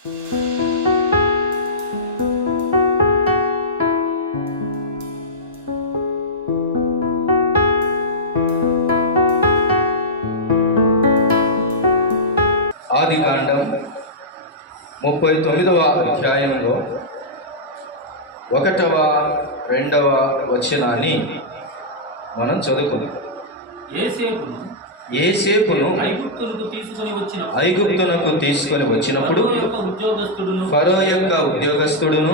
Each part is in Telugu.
ఆదికాండం 39వ అధ్యాయంలో 1వ 2వ వచనాన్ని మనం చదువుకుందాం. యోసేపును ఐగుప్తునకు తీసుకొని వచ్చినప్పుడు ఫరో యొక్క ఉద్యోగస్తుడును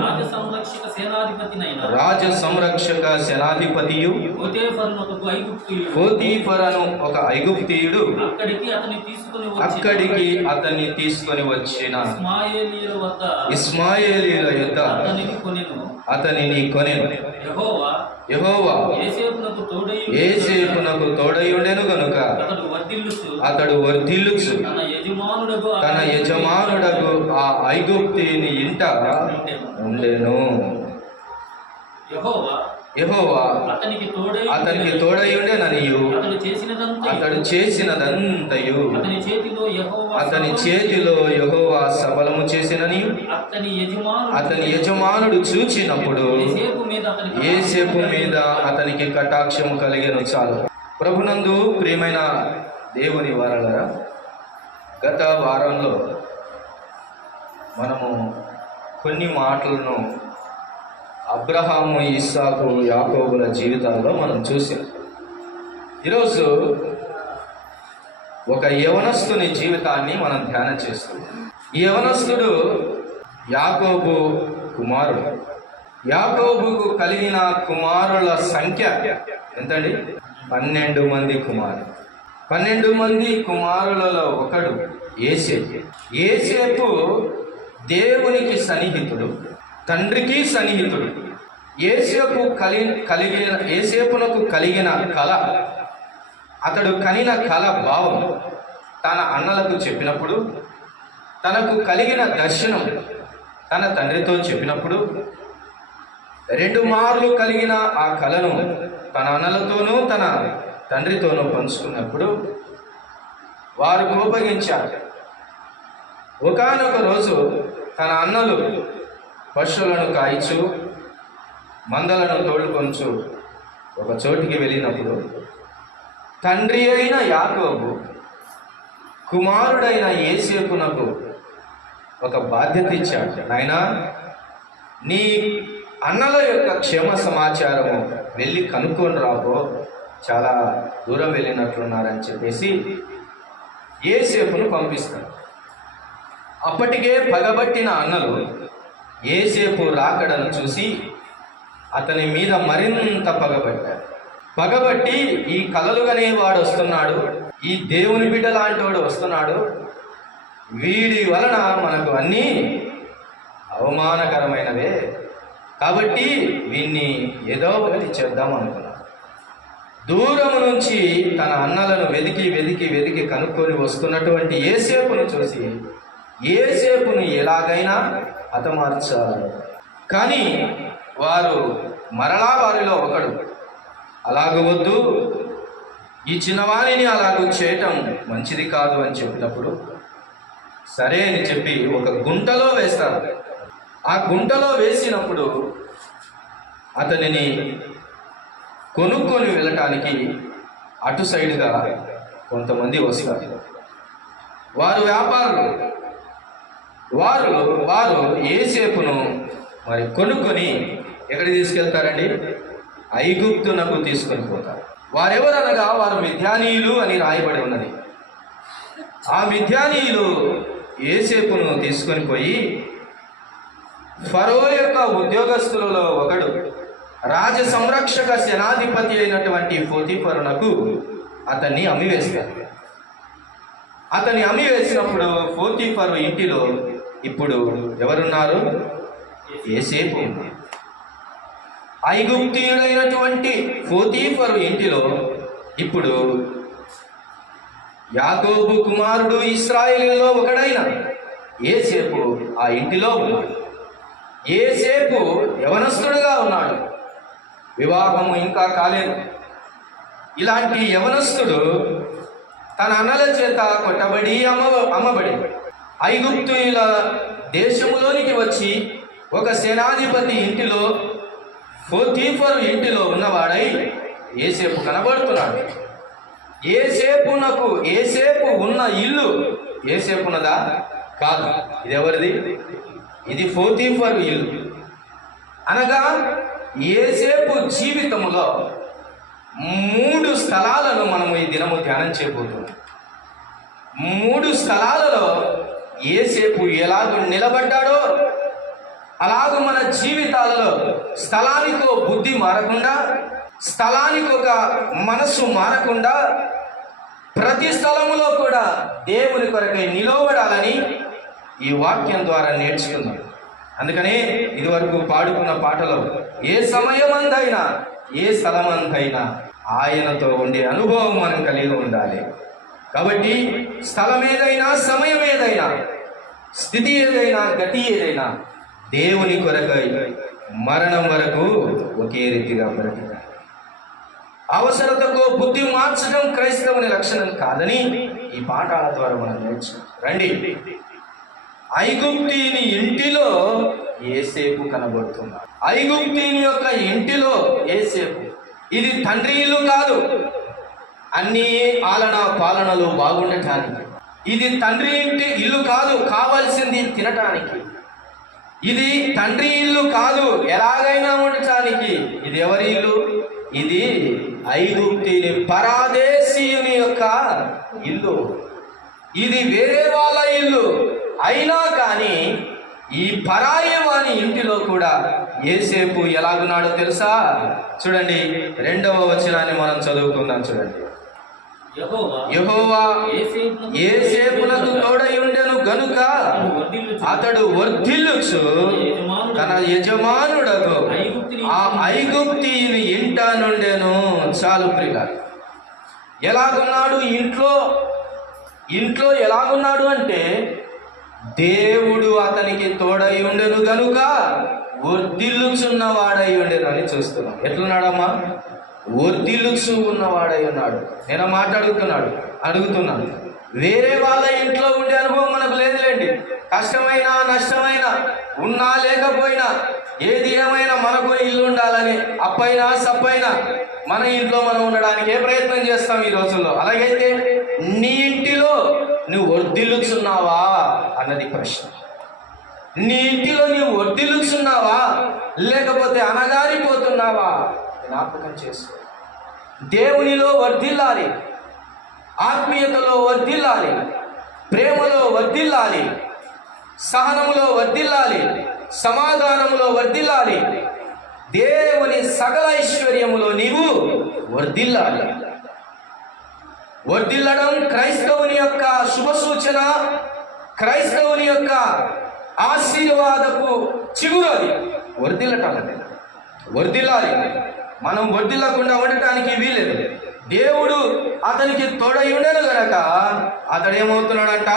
రాజ సంరక్షక సేనాధిపతియు పోతీఫరను ఒక ఐగుప్తీయుడు అక్కడికి అతన్ని తీసుకొని వచ్చిన ఇస్మాయేలీయుల యొద్ద అతనిని కొనెను. యెహోవా యోసేపునకు తోడయుండెను గనుక అతడు వర్ధిల్లుచు తన యజమానుడకు ఆ ఐగుప్తీయుని ఇంట ఉండెను. యెహోవా అతనికి తోడయుండెననియు అతడు చేసినదంతయు అతని చేతిలో యెహోవా సఫలము చేసిననియు అతని యజమానుడు చూచినప్పుడు యోసేపు మీద అతనికి కటాక్షము కలిగెను. చాలు. ప్రభునందు ప్రియమైన దేవుని వారలారా, గత వారంలో మనము కొన్ని మాటలను అబ్రహాము, ఇస్సాకు, యాకోబుల జీవితాల్లో మనం చూసాం. ఈరోజు ఒక యవనస్తుని జీవితాన్ని మనం ధ్యానం చేస్తున్నాం. ఈ యవనస్తుడు యాకోబు కుమారుడు. యాకోబుకు కలిగిన కుమారుల సంఖ్య ఎంతండి? 12 మంది కుమారులు. 12 మంది కుమారులలో ఒకడు యోసేపు. యోసేపు దేవునికి సన్నిహితుడు, తండ్రికి సన్నిహితుడు. యోసేపునకు కలిగిన కళ, అతడు కనిన కళ భావం తన అన్నలకు చెప్పినప్పుడు, తనకు కలిగిన దర్శనం తన తండ్రితో చెప్పినప్పుడు, 2 మార్లు కలిగిన ఆ కళను తన అన్నలతోనూ తన తండ్రితోనూ పంచుకున్నప్పుడు వారు కోపగించారు. ఒకానొక రోజు తన అన్నలు పశువులను కాయిచు మందలను తోడుకొంచు ఒక చోటికి వెళ్ళినప్పుడు తండ్రి అయిన యాకోబు కుమారుడైన యోసేపునకు ఒక బాధ్యత ఇచ్చాడు. నాయనా, నీ అన్నల యొక్క క్షేమ సమాచారము వెళ్ళి కనుక్కొని రాబో, చాలా దూరం వెళ్ళినట్లున్నారని చెప్పేసి యోసేపును పంపిస్తాడు. అప్పటికే పగబట్టిన అన్నలు యోసేపు రాకడను చూసి అతని మీద మరింత పగబట్టి ఈ కలలుగానే వాడు వస్తున్నాడు, ఈ దేవుని బిడ్డ లాంటి వాడు వస్తున్నాడు, వీడి వలన మనకు అన్నీ అవమానకరమైనవే, కాబట్టి వీన్ని ఏదో ఒకటి చేద్దాం అనుకున్నాడు. దూరం నుంచి తన అన్నలను వెతికి కనుక్కొని వస్తున్నటువంటి యోసేపును చూసి యోసేపును ఎలాగైనా హతమార్చాలి. కానీ మరలా వారిలో ఒకడు అలాగవద్దు, ఈ చిన్నవాణిని అలాగూ చేయటం మంచిది కాదు అని చెప్పినప్పుడు సరే అని చెప్పి ఒక గుంటలో వేస్తారు. ఆ గుంటలో వేసినప్పుడు అతనిని కొనుక్కొని వెళ్ళటానికి అటు సైడ్గా కొంతమంది వస్తారు. వారు వ్యాపారులు. వారు యోసేపును మరి కొనుక్కొని ఎక్కడికి తీసుకెళ్తారండి? ఐగుప్తునకు తీసుకొని పోతారు. వారెవరనగా వారు మిద్యానీయులు అని రాయబడి ఉన్నది. ఆ మిద్యానీయులు యోసేపును తీసుకొని పోయి ఫరో యొక్క ఉద్యోగస్తులలో ఒకడు రాజ సంరక్షక సేనాధిపతి అయినటువంటి పోతీఫరునకు అతన్ని అమ్మివేస్తారు. అతన్ని అమ్మివేసినప్పుడు పోతీఫరు ఇంటిలో ఇప్పుడు ఎవరున్నారు? యోసేపు. ఐగుప్తీయుడైనటువంటి పోతీఫరు ఇంటిలో ఇప్పుడు యాకోబు కుమారుడు ఇశ్రాయేలులో ఒకడైన యోసేపు ఆ ఇంటిలో ఉన్నాడు. యోసేపు యవనస్తుడుగా ఉన్నాడు, వివాహము ఇంకా కాలేదు. ఇలాంటి యవనస్తుడు తన అన్నల చేత కొట్టబడి అమ్మబడి ఐగుప్తుల దేశములోనికి వచ్చి ఒక సేనాధిపతి ఇంటిలో, పోతీఫరు ఇంటిలో ఉన్నవాడై యోసేపు కనబడుతున్నాడు. యోసేపు ఉన్న ఇల్లు యోసేపున్నదా? కాదు. ఇది ఎవరిది? ఇది పోతీఫరు ఇల్లు. అనగా యోసేపు జీవితంలో 3 స్థలాలను మనము ఈ దినము ధ్యానం చేయబోతున్నాం. 3 స్థలాలలో యోసేపు ఎలాగో నిలబడ్డాడో అలాగూ మన జీవితాలలో స్థలానికో బుద్ధి మారకుండా, స్థలానికి ఒక మనస్సు మారకుండా ప్రతి స్థలములో కూడా దేవుని కొరకై నిలవబడాలని ఈ వాక్యం ద్వారా నేర్చుకున్నాం. అందుకనే ఇదివరకు పాడుకున్న పాటలో ఏ సమయమందైనా ఏ స్థలమందైనా ఆయనతో ఉండే అనుభవం మనం కలిగి ఉండాలి. కాబట్టి స్థలం ఏదైనా, సమయం ఏదైనా, స్థితి ఏదైనా, గతి ఏదైనా దేవుని కొరకై మరణం వరకు ఒకే రీతిగా బ్రతికాలి. అవసరతకు బుద్ధి మార్చడం క్రైస్తవుని లక్షణం కాదని ఈ పాఠాల ద్వారా మనం నేర్చుకున్నాం. రండి, ఐగుప్తీని ఇంటిలో యోసేపు కనబడుతున్నాడు. ఐగుప్తీని యొక్క ఇంటిలో యోసేపు. ఇది తండ్రి ఇల్లు కాదు, అన్ని ఆలన పాలనలు బాగుండటానికి. ఇది తండ్రి ఇంటి ఇల్లు కాదు, కావాల్సింది తినటానికి. ఇది తండ్రి ఇల్లు కాదు, ఎలాగైనా ఉండటానికి. ఇది ఎవరి ఇల్లు? ఇది ఐగుప్తీని పరదేశీయుని యొక్క ఇల్లు. ఇది వేరే వాళ్ళ ఇల్లు. అయినా కానీ ఈ పరాయి వాని ఇంటిలో కూడా యోసేపు ఎలాగున్నాడో తెలుసా? చూడండి, 2వ వచనాన్ని మనం చదువుకుందాం. చూడండి, యెహోవా యోసేపునకు తోడై ఉండెను గనుక అతడు వర్ధిల్లుచు తన యజమానుడకు ఆ ఐగుప్తీయుని ఇంట నుండెను. చాలు ప్రియులారా, ఎలాగున్నాడు? ఇంట్లో ఎలాగున్నాడు అంటే దేవుడు అతనికి తోడై ఉండెను గనుక వర్ధిల్లుచున్నవాడై ఉండెను అని చూస్తున్నాం. ఎట్లున్నాడమ్మా? వర్ధిల్లుచు ఉన్నవాడై ఉన్నాడు. నేను మాట అడుగుతున్నాను. వేరే వాళ్ళ ఇంట్లో ఉండే అనుభవం మనకు లేదులేండి. కష్టమైనా నష్టమైనా, ఉన్నా లేకపోయినా, ఏది ఏమైనా మనకు ఇల్లు ఉండాలని అప్పైనా సప్పైనా మన ఇంట్లో మనం ఉండడానికి ఏ ప్రయత్నం చేస్తాం ఈ రోజుల్లో. అలాగైతే నీ ఇంటిలో నువ్వు వర్ధిల్లుచున్నావా అన్నది ప్రశ్న. నీ ఇంటిలో నువ్వు వర్ధిల్లుచున్నావా లేకపోతే అనగారిపోతున్నావా? జ్ఞాపకం చేసుకో. దేవునిలో వర్ధిల్లాలి, ఆత్మీయతలో వర్ధిల్లాలి, ప్రేమలో వర్ధిల్లాలి, సహనములో వర్ధిల్లాలి, సమాధానములో వర్ధిల్లాలి, దేవుని సకల ఐశ్వర్యములో నీవు వర్ధిల్లాలి. వర్ధిల్లడం క్రైస్తవుని యొక్క శుభ సూచన, క్రైస్తవుని యొక్క ఆశీర్వాదపు చిగురు. అది వర్ధిల్లటం అంటే వర్ధిల్లాలి. మనం వర్ధిల్లకుండా ఉండటానికి వీలేదు. దేవుడు అతనికి తోడై ఉండేను గనక అతడు ఏమవుతున్నాడంట?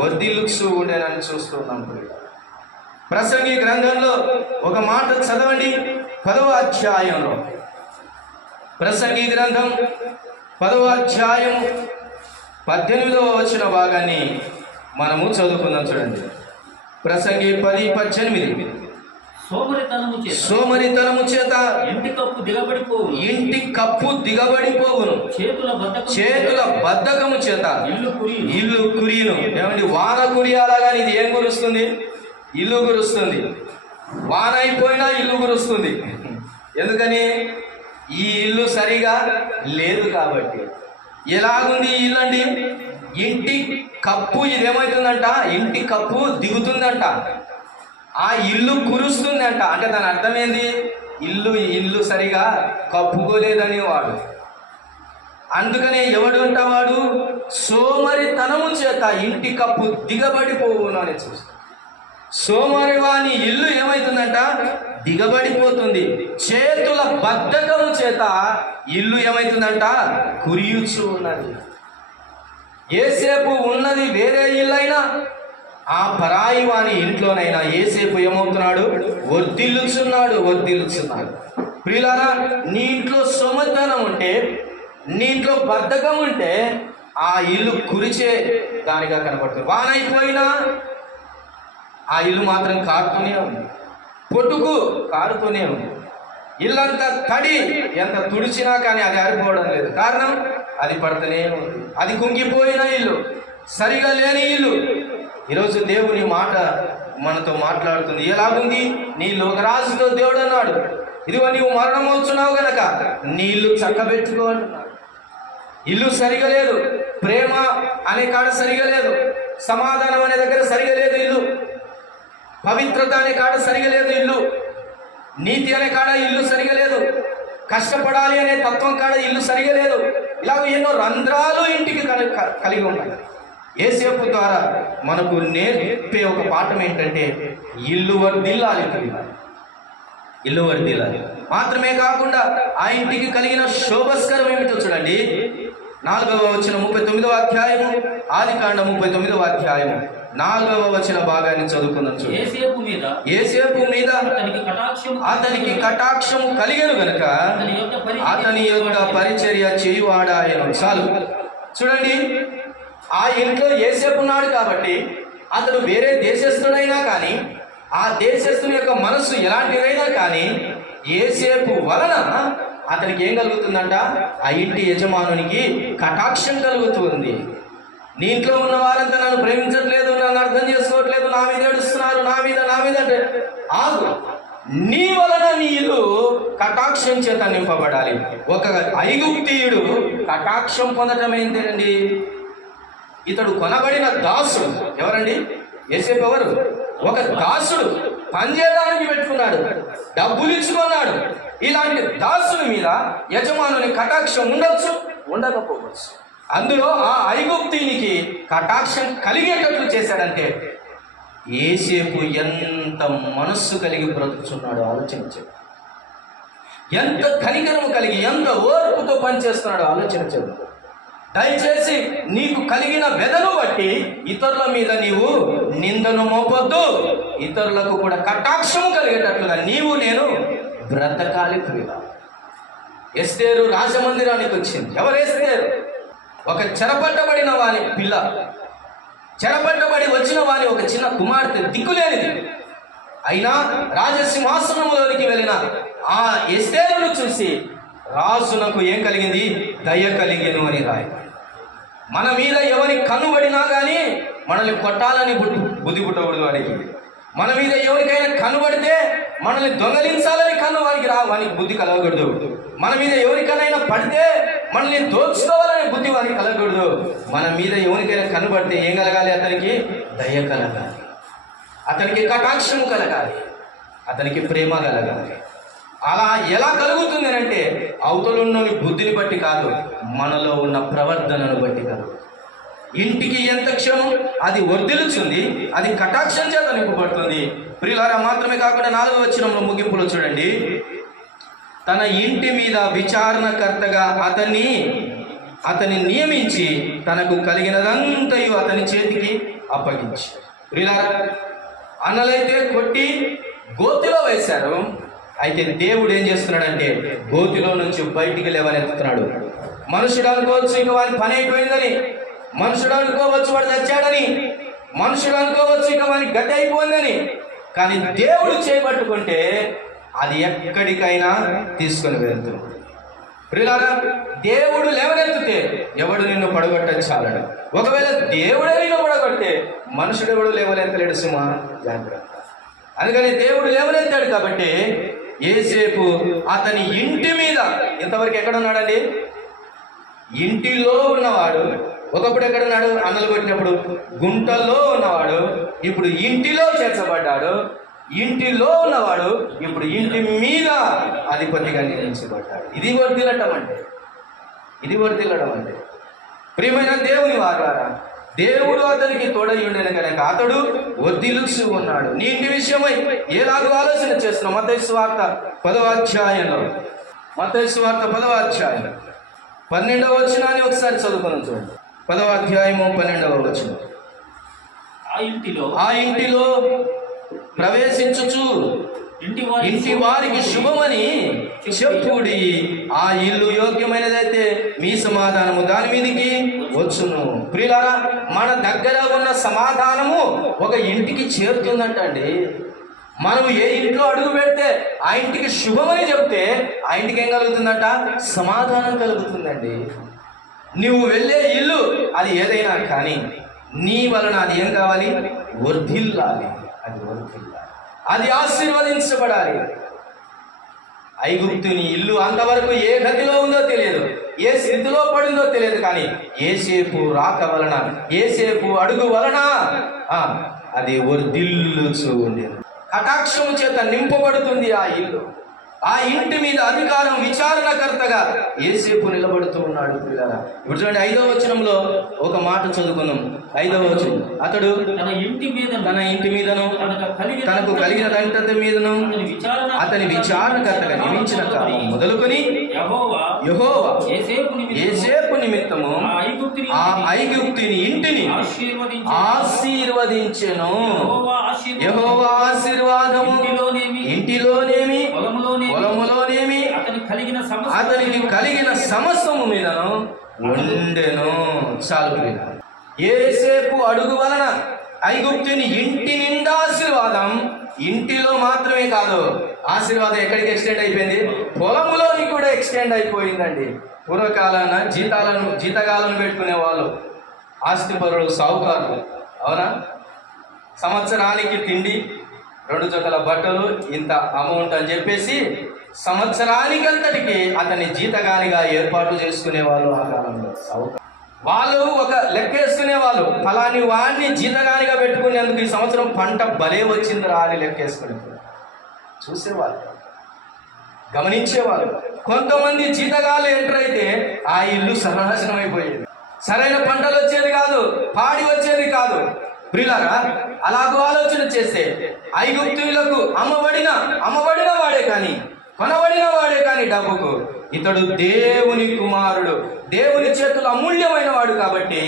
వర్ధిల్లుచు ఉండేనని చూస్తున్నాం. ప్రసంగి గ్రంథంలో ఒక మాట చదవండి, 10వ అధ్యాయంలో. ప్రసంగి గ్రంథం 10వ అధ్యాయం 18వ వచన భాగాన్ని మనము చదువుకుందాం. చూడండి, ప్రసంగి 10:18. సోమరితనము చేత ఇంటి కప్పు దిగబడిపోవును, చేతుల బద్ధకము చేత ఇల్లు కురియును. ఏమండి, వాన కురియాలా కానీ ఇది ఏం కురుస్తుంది? ఇల్లు కురుస్తుంది. వాన అయిపోయినా ఇల్లు కురుస్తుంది. ఎందుకని? ఈ ఇల్లు సరిగా లేదు కాబట్టి. ఎలాగుంది ఈ ఇల్లు అండి? ఇంటి కప్పు ఇదేమవుతుందంట? ఇంటి కప్పు దిగుతుందంట, ఆ ఇల్లు కురుస్తుందంట. అంటే దాని అర్థం ఏంది? ఇల్లు సరిగా కప్పుకోలేదని వాడు. అందుకనే ఎవడు అంటవాడు? సోమరితనము చేత ఇంటి కప్పు దిగబడిపోవును అని చూస్తాడు. సోమరి వాని ఇల్లు ఏమవుతుందంట? దిగబడిపోతుంది. చేతుల బద్ధకము చేత ఇల్లు ఏమవుతుందంట? కురియుచు ఉన్నది. యోసేపు ఉన్నది వేరే ఇల్లైనా, ఆ పరాయి వాని ఇంట్లోనైనా యోసేపు ఏమవుతున్నాడు? వర్ధిల్లుచున్నాడు. ప్రియులారా, నీ ఇంట్లో సొమ్మతనం ఉంటే, నీ ఇంట్లో బద్ధకం ఉంటే ఆ ఇల్లు కురిచే దానిగా కనపడుతుంది. వానైపోయినా ఆ ఇల్లు మాత్రం కారుతూనే ఉంది, పొట్టుకు కారుతూనే ఉంది. ఇల్లంతా తడి, ఎంత తుడిచినా కానీ అది ఆరిపోవడం లేదు. కారణం అది పడుతూనే ఉంది. అది కుంగిపోయిన ఇల్లు, సరిగా లేని ఇల్లు. ఈరోజు దేవుని మాట మనతో మాట్లాడుతుంది. ఎలాగుంది? నీ లోకరాజుతో దేవుడు అన్నాడు, ఇదిగో నీవు మరణమవుతున్నావు గనక నీ ఇల్లు చక్కబెట్టుకో అంటున్నాడు. ఇల్లు సరిగా లేదు, ప్రేమ అనే కాడ సరిగా లేదు, సమాధానం అనే దగ్గర సరిగా లేదు ఇల్లు, పవిత్రత అనే కాడ సరిగా లేదు ఇల్లు, నీతి అనే కాడ ఇల్లు సరిగా లేదు, కష్టపడాలి అనే తత్వం కాడ ఇల్లు సరిగా లేదు. ఇలాగ ఎన్నో రంధ్రాలు ఇంటికి కలిగి ఉన్నాయి. యేసేపు ద్వారా మనకు నేర్పే ఒక పాఠం ఏంటంటే ఇల్లు వర్ధిల్లాలి. ఇల్లు వర్ధిల్లాలి మాత్రమే కాకుండా ఆ ఇంటికి కలిగిన శోభస్కరం ఏమిటో చూడండి. 4వ వచనం 39వ అధ్యాయము, ఆదికాండం 39వ అధ్యాయము 4వ వచన భాగాన్ని చదువుకుందాం. యేసేపు మీద అతనికి కటాక్షము కలిగెను గనక అతని యొక్క పరిచర్య చేయువాడాయను. చాలు చూడండి, ఆ ఇంట్లో యేసేపు ఉన్నాడు కాబట్టి అతడు వేరే దేశస్థుడైనా కానీ, ఆ దేశస్థుని యొక్క మనస్సు ఎలాంటిదైనా కానీ యేసేపు వలన అతనికి ఏం కలుగుతుందంట? ఆ ఇంటి యజమానునికి కటాక్షం కలుగుతుంది. నీ ఇంట్లో ఉన్న వారంతా నన్ను ప్రేమించట్లేదు, నన్ను అర్థం చేసుకోవట్లేదు, నా మీద ఏడుస్తున్నారు, నా మీద అంటే ఆగు. నీ వలన నీ ఇల్లు కటాక్షం చేత నింపబడాలి. ఒక ఐగుప్తీయుడు కటాక్షం పొందటం ఏంటండి? ఇతడు కొనబడిన దాసుడు. ఎవరండి? యేసేపు ఎవరు? ఒక దాసుడు, పనిచేయడానికి పెట్టుకున్నాడు, డబ్బులు ఇచ్చుకున్నాడు. ఇలాంటి దాసుని మీద యజమానుని కటాక్షం ఉండొచ్చు, ఉండకపోవచ్చు. అందులో ఆ ఐగుప్తీనికి కటాక్షం కలిగేటట్లు చేశాడంటే యేసేపు ఎంత మనస్సు కలిగి బ్రతుకుతున్నాడో ఆలోచించాడు. ఎంత కనికరము కలిగి, ఎంత ఓర్పుతో పనిచేస్తున్నాడో ఆలోచించాడు. దయచేసి నీకు కలిగిన వెదను బట్టి ఇతరుల మీద నీవు నిందను మోపొద్దు. ఇతరులకు కూడా కటాక్షము కలిగేటట్లుగా నీవు నేను బ్రతకాలి. ప్రియులా, ఎస్తేరు రాజమందిరానికి వచ్చింది. ఎవరు ఎస్తేరు? ఒక చెరపట్టబడిన వాని పిల్ల, చెరపట్టబడి వచ్చిన వాని ఒక చిన్న కుమార్తె, దిక్కులేనిది. అయినా రాజసింహాసనములోనికి వెళ్ళిన ఆ ఎస్తేరును చూసి రాజునకు ఏం కలిగింది? దయ కలిగెను అని రాయి. మన మీద ఎవరి కనుబడినా కానీ మనల్ని కొట్టాలని బుద్ధి పుట్టకూడదు వాడికి. మన మీద ఎవరికైనా కనుబడితే మనల్ని దొంగలించాలని వానికి బుద్ధి కలగకూడదు. మన మీద ఎవరికైనా పడితే మనల్ని దోచుకోవాలని బుద్ధి వారికి కలగకూడదు. మన మీద ఎవరికైనా కనుబడితే ఏం కలగాలి? అతనికి దయ కలగాలి, అతనికి కటాక్షం కలగాలి, అతనికి ప్రేమ కలగాలి. అలా ఎలా కలుగుతుంది అంటే అవతలున్నోని బుద్ధిని బట్టి కాదు, మనలో ఉన్న ప్రవర్తనను బట్టి కాదు. ఇంటికి ఎంత క్షేమం అది వర్ధిల్లుతుంది, అది కటాక్షం చేత నింపబడుతుంది. ప్రియులారా, మాత్రమే కాకుండా 4వ వచనంలో ముగింపులో చూడండి, తన ఇంటి మీద విచారణకర్తగా అతన్ని నియమించి తనకు కలిగినదంతయు అతని చేతికి అప్పగించి. ప్రియులారా, అన్నలైతే కొట్టి గోతిలో వేశారు. అయితే దేవుడు ఏం చేస్తున్నాడంటే గోతిలో నుంచి బయటికి లేవనెత్తుతున్నాడు. మనుషుడు అనుకోవచ్చు ఇక వాడి పని అయిపోయిందని, మనుషుడు అనుకోవచ్చు వాడు చచ్చాడని, మనుషుడు అనుకోవచ్చు ఇక వాడి గడ్డ అయిపోయిందని. కానీ దేవుడు చేపట్టుకుంటే అది ఎక్కడికైనా తీసుకొని వెళ్తున్నాడు. ప్రియులారా, దేవుడు లేవనెత్తితే ఎవడు నిన్ను పడగొట్టచాలడు. ఒకవేళ దేవుడే నిన్ను పడగొట్టే మనుషుడు ఎవడు లేవనెత్తలేడు. సుమా, జాగ్రత్త. అందుకని దేవుడు లేవనెత్తాడు కాబట్టి యేసేపు అతని ఇంటి మీద, ఇంతవరకు ఎక్కడ ఉన్నాడండి? ఇంటిలో ఉన్నవాడు. ఒకప్పుడు ఎక్కడున్నాడు? అన్నలు కొట్టినప్పుడు గుంటల్లో ఉన్నవాడు ఇప్పుడు ఇంటిలో చేర్చబడ్డాడు. ఇంటిలో ఉన్నవాడు ఇప్పుడు ఇంటి మీద అధిపతిగా నియమించబడ్డాడు. ఇది వర్ధిల్లటం అంటే ప్రియమైన దేవుని వారారా, దేవుడు అతనికి తోడై ఉండేది కనుక అతడు వర్ధిల్లుచు ఉన్నాడు. నీ ఇంటి విషయమై ఏలాగో ఆలోచన చేస్తున్నాం. మత్తయి సువార్త 10వ అధ్యాయంలో, మత్తయి సువార్త 10వ అధ్యాయం 12వ వచనాన్ని ఒకసారి చదువుకున్నాం చూడండి. 10వ అధ్యాయము 12వ వచనం. ఆ ఇంటిలో ప్రవేశించుచు ఇంటి వారికి శుభమని చెప్పుడి. ఆ ఇల్లు యోగ్యమైనదైతే మీ సమాధానము దాని మీదికి వచ్చును. ప్రియులారా, మన దగ్గర ఉన్న సమాధానము ఒక ఇంటికి చేరుతుందంటండి. మనం ఏ ఇంట్లో అడుగు పెడితే ఆ ఇంటికి శుభమని చెప్తే ఆ ఇంటికి ఏం కలుగుతుందంట? సమాధానం కలుగుతుందండి. నువ్వు వెళ్ళే ఇల్లు అది ఏదైనా కానీ నీ వలన అది ఏం కావాలి? వర్ధిల్లాలి. అది వర్ధిల్లాలి, అది ఆశీర్వదించబడాలి. ఐగుప్తుని ఇల్లు అంతవరకు ఏ గతిలో ఉందో తెలియదు, ఏ స్థితిలో పడిందో తెలియదు, కానీ ఏసేపు రాక వలన, ఏసేపు అడుగు వలన అది వర్ధిల్లుచూ ఉండేది. కటాక్షము చేత నింపబడుతుంది ఆ ఇల్లు. ఆ ఇంటి మీద అధికారం విచారణకర్తగా ఏసేపు నిలబడుతూ ఉన్నాడు. పిల్లరా, ఇప్పుడు చూడండి 5వ వచనంలో ఒక మాట చదువుకుందాం. 5వ వచనం, అతడు తన ఇంటి మీదను తనకు కలిగిన దంటత మీదను అతని విచారణకర్తగా నియమించిన కాలం మొదలుకొని యెహోవా ఏసేపు నిమిత్తము ఆ ఐగుప్తుని ఇంటిని ఆశీర్వదించెను. యెహోవా ఆశీర్వాదము ఇంటిలోనేమి పొలములోనేమి అతనికి కలిగిన సమస్తము మీదను ఉండెను. చాలు. ఏసేపు అడుగు వలన ఐగుప్తుని ఇంటి నిండా ఆశీర్వాదం. ఇంటిలో మాత్రమే కాదు, ఆశీర్వాదం ఎక్కడికి ఎక్స్టెండ్ అయిపోయింది? పొలములోని కూడా ఎక్స్టెండ్ అయిపోయిందండి. పూర్వకాలాన జీతగాలను పెట్టుకునే వాళ్ళు ఆస్తిపరులు, సావుకారులు. అవునా? సంవత్సరానికి తిండి, 2 జతల బట్టలు, ఇంత అమౌంట్ అని చెప్పేసి సంవత్సరానికంతటికి అతన్ని జీతగానిగా ఏర్పాటు చేసుకునే వాళ్ళు ఆ కాలంలో. వాళ్ళు ఒక లెక్కేసుకునే వాళ్ళు, ఫలాని వాడిని జీతగానిగా పెట్టుకునేందుకు ఈ సంవత్సరం పంట భలే వచ్చిందిరా అని లెక్కేసుకునే చూసేవాళ్ళు, గమనించేవాళ్ళు. కొంతమంది జీతగాళ్ళు ఎంటర్ అయితే ఆ ఇల్లు సర్వనాశనం అయిపోయేది. సరైన పంటలు వచ్చేది కాదు, పాడి వచ్చేది కాదు. ప్రియులారా, అలాగూ ఆలోచన చేస్తే ఐగుప్తులకు అమ్మబడిన వాడే కానీ, కొనబడిన వాడే కానీ డబ్బుకు ఇతడు దేవుని కుమారుడు, దేవుని చేతులు అమూల్యమైన వాడు. కాబట్టి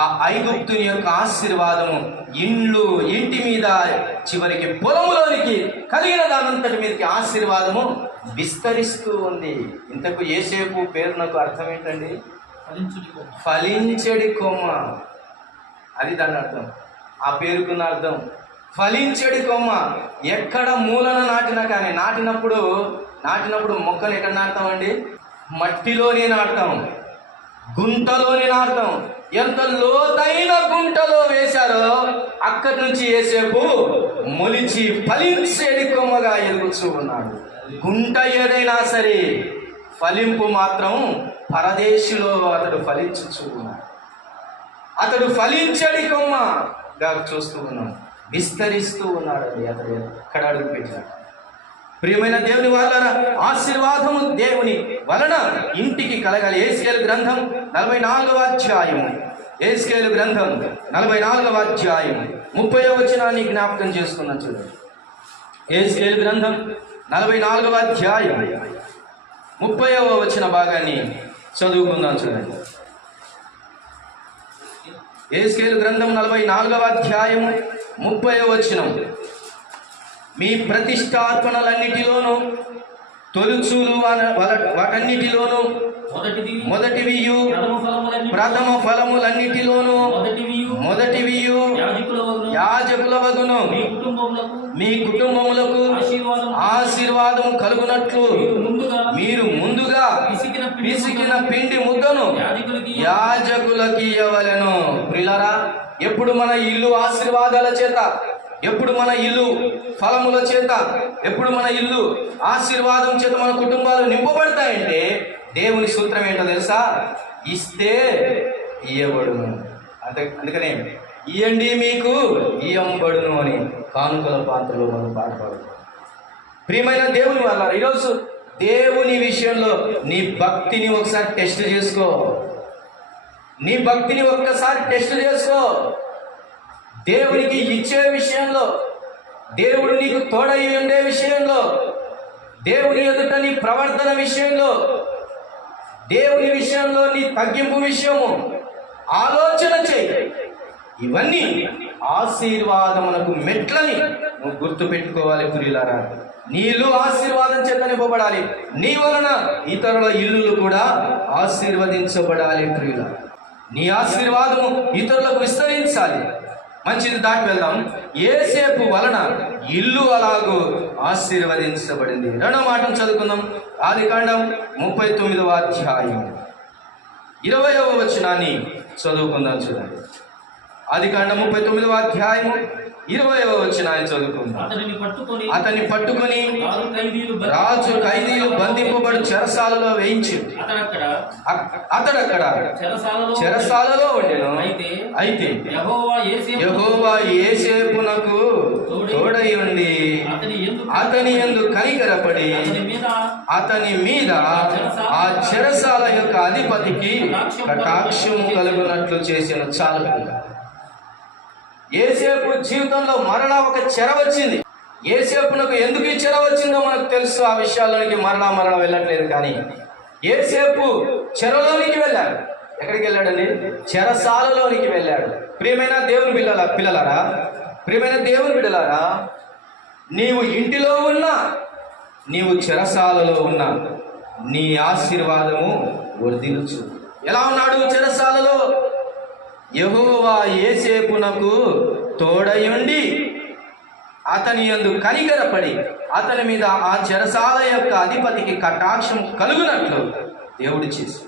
ఆ ఐగుప్తుని యొక్క ఆశీర్వాదము ఇంటి మీద, చివరికి పొలములోనికి కలిగిన దానంతటి మీదకి ఆశీర్వాదము విస్తరిస్తూ ఉంది. ఇంతకు ఏసేపు పేరునకు అర్థం ఏంటండి? ఫలించడి కొమ్మ. అది దాని అర్థం. ఆ పేరుకున్న అర్థం ఫలించడి కొమ్మ. ఎక్కడ మూలన నాటినా కానీ, నాటినప్పుడు మొక్కలు ఎక్కడ నాటుతామండి? మట్టిలోనే నాటుతాం, గుంటలోనే నాటుతాం. ఎంత లోతైన గుంటలో వేశారో అక్కడి నుంచి ఏసేపు మొలిచి ఫలించేడి కొమ్మగా ఎదుగుతూ ఉన్నాడు. గుంట ఏదైనా సరే, ఫలింపు మాత్రం పరదేశిలో అతడు ఫలించుచూ ఉన్నాడు. అతడు ఫలించడి కొమ్మగా చూస్తూ ఉన్నాడు, విస్తరిస్తూ ఉన్నాడు. అతడు ఎక్కడ అడుగు పెట్టాడు? ప్రియమైన దేవుని వాళ్ళారా, ఆశీర్వాదము దేవుని వలన ఇంటికి కలగాలి. యెహెజ్కేలు గ్రంథం 44వ అధ్యాయము, యెహెజ్కేలు గ్రంథం 44వ అధ్యాయము 30వ వచనాన్ని జ్ఞాపకం చేసుకున్నాం. చూడండి, యెహెజ్కేలు గ్రంథం 44వ అధ్యాయం 30వ వచన భాగాన్ని చదువుకుందాం. చూడండి, యెహెజ్కేలు గ్రంథం 44వ అధ్యాయము 30వ వచనం. మీ ప్రతిష్టార్పణలన్నిటిలోనూ, తొలుచూలు వాటన్నిటిలోనూ, మొదటివియు ప్రథమ ఫలములన్నిటిలోనూ మొదటివియు యాజకులవగును. మీ కుటుంబములకు ఆశీర్వాదం కలుగునట్లు మీరు ముందుగా పిసికిన పిండి ముద్దను యాజకులకి ఇవ్వవలెను. ప్రియులారా, ఎప్పుడు మన ఇల్లు ఆశీర్వాదాల చేత, ఎప్పుడు మన ఇల్లు ఫలముల చేత, ఎప్పుడు మన ఇల్లు ఆశీర్వాదం చేత మన కుటుంబాలు నింపబడతాయంటే దేవుని సూత్రం ఏంటో తెలుసా? ఇస్తే ఇయ్యబడును. అందుకనే ఇయ్యండి మీకు ఇయ్యంబడును అని కానుకల పాత్రలో మనం పాడతాం. ప్రియమైన దేవుని వల్ల ఈరోజు దేవుని విషయంలో నీ భక్తిని ఒకసారి టెస్ట్ చేసుకో. నీ భక్తిని ఒక్కసారి టెస్ట్ చేసుకో. దేవునికి ఇచ్చే విషయంలో, దేవుడు నీకు తోడై ఉండే విషయంలో, దేవుని ఎదుట నీ ప్రవర్తన విషయంలో, దేవుని విషయంలో నీ తగ్గింపు విషయము ఆలోచన చేయి. ఇవన్నీ ఆశీర్వాదమునకు మెట్లని నువ్వు గుర్తు పెట్టుకోవాలి ప్రియులారా. నీ ఇల్లు ఆశీర్వాదం చేత నింపబడాలి. నీ వలన ఇతరుల ఇల్లులు కూడా ఆశీర్వదించబడాలి ప్రియులారా. నీ ఆశీర్వాదము ఇతరులకు విస్తరించాలి. మంచిది, దాటి వెళ్దాం. యోసేపు వలన ఇల్లు అలాగూ ఆశీర్వదించబడింది. రెండవ మాటను చదువుకుందాం. ఆదికాండం 39వ అధ్యాయం 20వ వచనాన్ని చదువుకుందాం. చూడండి, ఆదికాండం 39వ అధ్యాయం 20వ వచనాన్ని చదువుకుందాం. అతన్ని పట్టుకొని రాజు ఖైదీలు బంధింపబడి చెరసాలలో వేయించి అతడక్కడ చెరసాలలో ఉండెను. అయితే యెహోవా యోసేపునకు తోడై ఉండి అతని యందు కనికరపడి అతని మీద ఆ చెరసాల యొక్క అధిపతికి కటాక్షం కలుగునట్లు చేసిన. చాలు. యోసేపు జీవితంలో మరలా ఒక చెర వచ్చింది. యోసేపునకు ఎందుకు ఈ చెర వచ్చిందో మనకు తెలుసు. ఆ విషయాల్లోనికి మరలా వెళ్ళట్లేదు. కానీ యోసేపు చెరలోనికి వెళ్ళాడు. ఎక్కడికి వెళ్ళాడండి? చెరసాలలోనికి వెళ్ళాడు. ప్రియమైన దేవుని పిల్లలారా, ప్రియమైన దేవుని బిడ్డలారా, నీవు ఇంటిలో ఉన్నా, నీవు చెరసాలలో ఉన్నా, నీ ఆశీర్వాదము వర్ధిల్లుచు. ఎలా ఉన్నాడు చెరసాలలో? యెహోవా యోసేపునకు తోడయుండి అతని యందు కనికరపడి అతని మీద ఆ చెరసాల యొక్క అధిపతికి కటాక్షం కలుగునట్లు దేవుడు చేసి.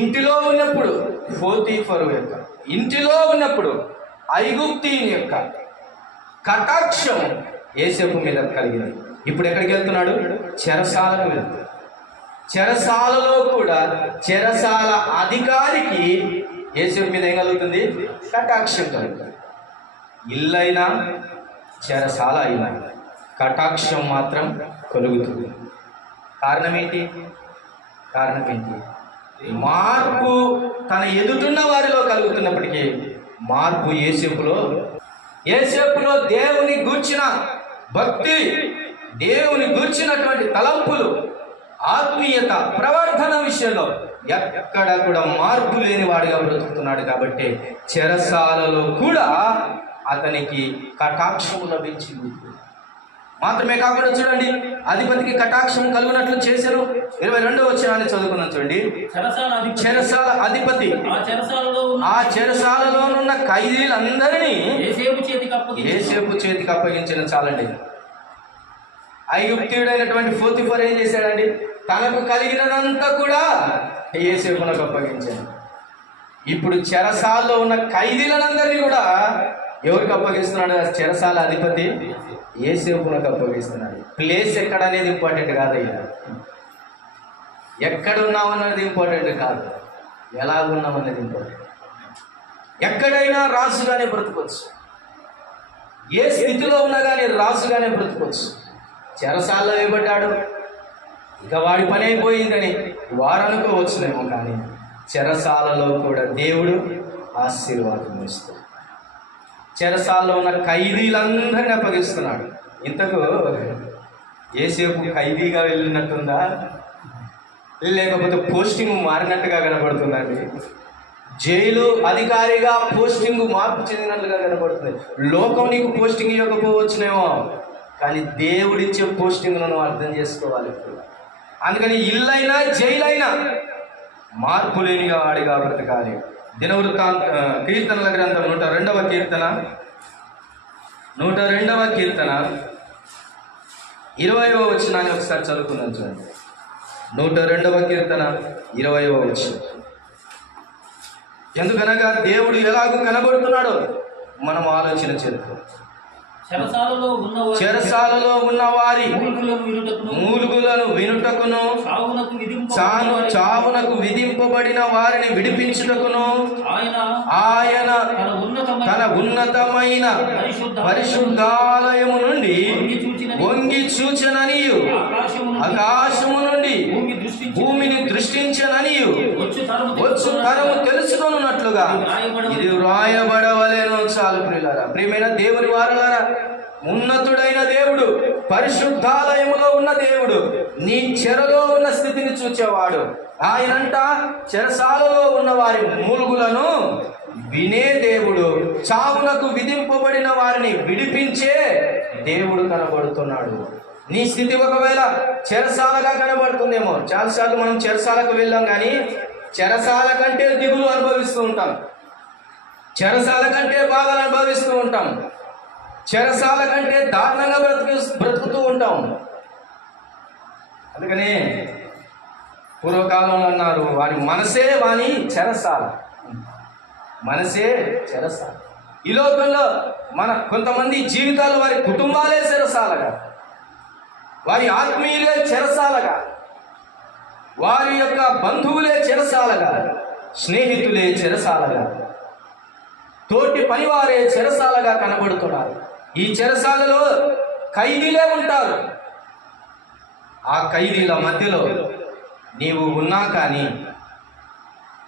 ఇంటిలో ఉన్నప్పుడు పోతీఫరు యొక్క ఇంటిలో ఉన్నప్పుడు ఐగుప్తీయుని యొక్క కటాక్షం యోసేపు మీద కలిగింది. ఇప్పుడు ఎక్కడికి వెళ్తున్నాడు? చెరసాలకు వెళ్తున్నాడు. చెరసాలలో కూడా చెరసాల అధికారికి యోసేపు మీద ఏం కలుగుతుంది? కటాక్షం కలుగుతుంది. ఇల్లైనా చెరసాల అయినా కటాక్షం మాత్రం కలుగుతుంది. కారణం ఏంటి? మార్పు తన ఎదుటున్న వారిలో కలుగుతున్నప్పటికీ మార్పు యోసేపులో దేవుని గూర్చిన భక్తి, దేవుని గూర్చినటువంటి తలంపులు, ఆత్మీయత, ప్రవర్తన విషయంలో ఎక్కడ కూడా మార్పు లేని వాడిగా బ్రతుకుతున్నాడు. కాబట్టి చెరసాలలో కూడా అతనికి కటాక్షం లభించింది. మాత్రమే కాకుండా చూడండి, అధిపతికి కటాక్షం కలుగునట్లు చేశారు. 22వ వచనాన్ని చదువుకున్నాం. చూడండి, చెరసాల అధిపతి ఆ చెరసాలలోనున్న ఖైదీలందరినీ యోసేపు చేతికి అప్పగించిన. చాలండి. ఐగుప్తీయుడైనటువంటి పోతీఫర్ ఏం చేశాడండి? తనకు కలిగినదంతా కూడా యోసేపునకు అప్పగించాడు. ఇప్పుడు చెరసాలలో ఉన్న ఖైదీలందరినీ కూడా ఎవరికి అప్పగిస్తున్నాడు? చెరసాల అధిపతి యోసేపునకు అప్పగిస్తున్నాడు. ప్లేస్ ఎక్కడ అనేది ఇంపార్టెంట్ కాదయ్యా. ఎక్కడ ఉన్నామన్నది ఇంపార్టెంట్ కాదు, ఎలా ఉన్నామన్నది ఇంపార్టెంట్. ఎక్కడైనా రాజుగానే బ్రతకొచ్చు, ఏ స్థితిలో ఉన్నా కానీ రాజుగానే బ్రతకొచ్చు. చెరసాలలో వేయబడ్డాడు, ఇక వాడి పని అయిపోయిందని వారు అనుకోవచ్చునేమో, కానీ చెరసాలలో కూడా దేవుడు ఆశీర్వాదం ఇస్తాడు. చెరసాలలో ఉన్న ఖైదీలందరినీ అప్పగిస్తున్నాడు. ఇంతకు యోసేపు ఖైదీగా వెళ్ళినట్టుందా, లేకపోతే పోస్టింగ్ మారినట్టుగా కనబడుతుందండి? జైలు అధికారిగా పోస్టింగ్ మార్పు చెందినట్లుగా కనబడుతుంది. లోకం నీకు పోస్టింగ్ ఇవ్వకపోవచ్చునేమో, కానీ దేవుడిచ్చే పోస్టింగ్ నువ్వు అర్థం చేసుకోవాలి. అందుకని ఇల్లైనా జైలైనా మార్పు లేనిగా వాడిగా బ్రతకాలి. కీర్తనల గ్రంథం 102వ కీర్తన 20వ వచనాన్ని ఒకసారి చదువుకుందాం. చూడండి, 102వ కీర్తన 20వ వచనం. ఎందుకనగా దేవుడు ఎలాగూ కనబడుతున్నాడో మనం ఆలోచన చేద్దాం. చెరసాలలో ఉన్న వారి మూలుగులను వినుటకును, చావునకు విధింపబడిన వారిని విడిపించుటకును ఆయన తన ఉన్నతమైన పరిశుద్ధాలయము నుండి వంగి చూచననియు, ఆకాశము నుండి భూమిని దృష్టించననియు వచ్చు తరము తెలుసుకొనున్నట్లుగా ఇది వ్రాయబడవలేను. చాలు ప్రియులారా, ప్రియమైన దేవుని వారలారా, ఉన్నతుడైన దేవుడు, పరిశుద్ధాలయములో ఉన్న దేవుడు, నీ చెరలో ఉన్న స్థితిని చూచేవాడు. ఆయనంట చెరసాలలో ఉన్న వారి మూలుగులను వినే దేవుడు, చావునకు విధింపబడిన వారిని విడిపించే దేవుడు కనబడుతున్నాడు. నీ స్థితి ఒకవేళ చెరసాలగా కనబడుతుందేమో. చాలాసార్లు మనం చెరసాలకు వెళ్ళాం, కానీ చెరసాల కంటే దిగులు అనుభవిస్తూ ఉంటాం, చెరసాల కంటే బాధలు అనుభవిస్తూ ఉంటాం, చెరసాల కంటే దారుణంగా బ్రతుకుతూ ఉంటాం. అందుకనే పూర్వకాలంలో అన్నారు, వారి మనసే వాని చెరసాల, మనసే చెరసాల. ఈ లోకంలో మన కొంతమంది జీవితాలు వారి కుటుంబాలే చెరసాలగా, వారి ఆత్మీయులే చెరసాలగా, వారి యొక్క బంధువులే చెరసాలగా, స్నేహితులే చెరసాలగా, తోటి పనివారే చెరసాలగా కనబడుతున్నారు. ఈ చెరసాలలో ఖైదీలే ఉంటారు. ఆ ఖైదీల మధ్యలో నీవు ఉన్నా కానీ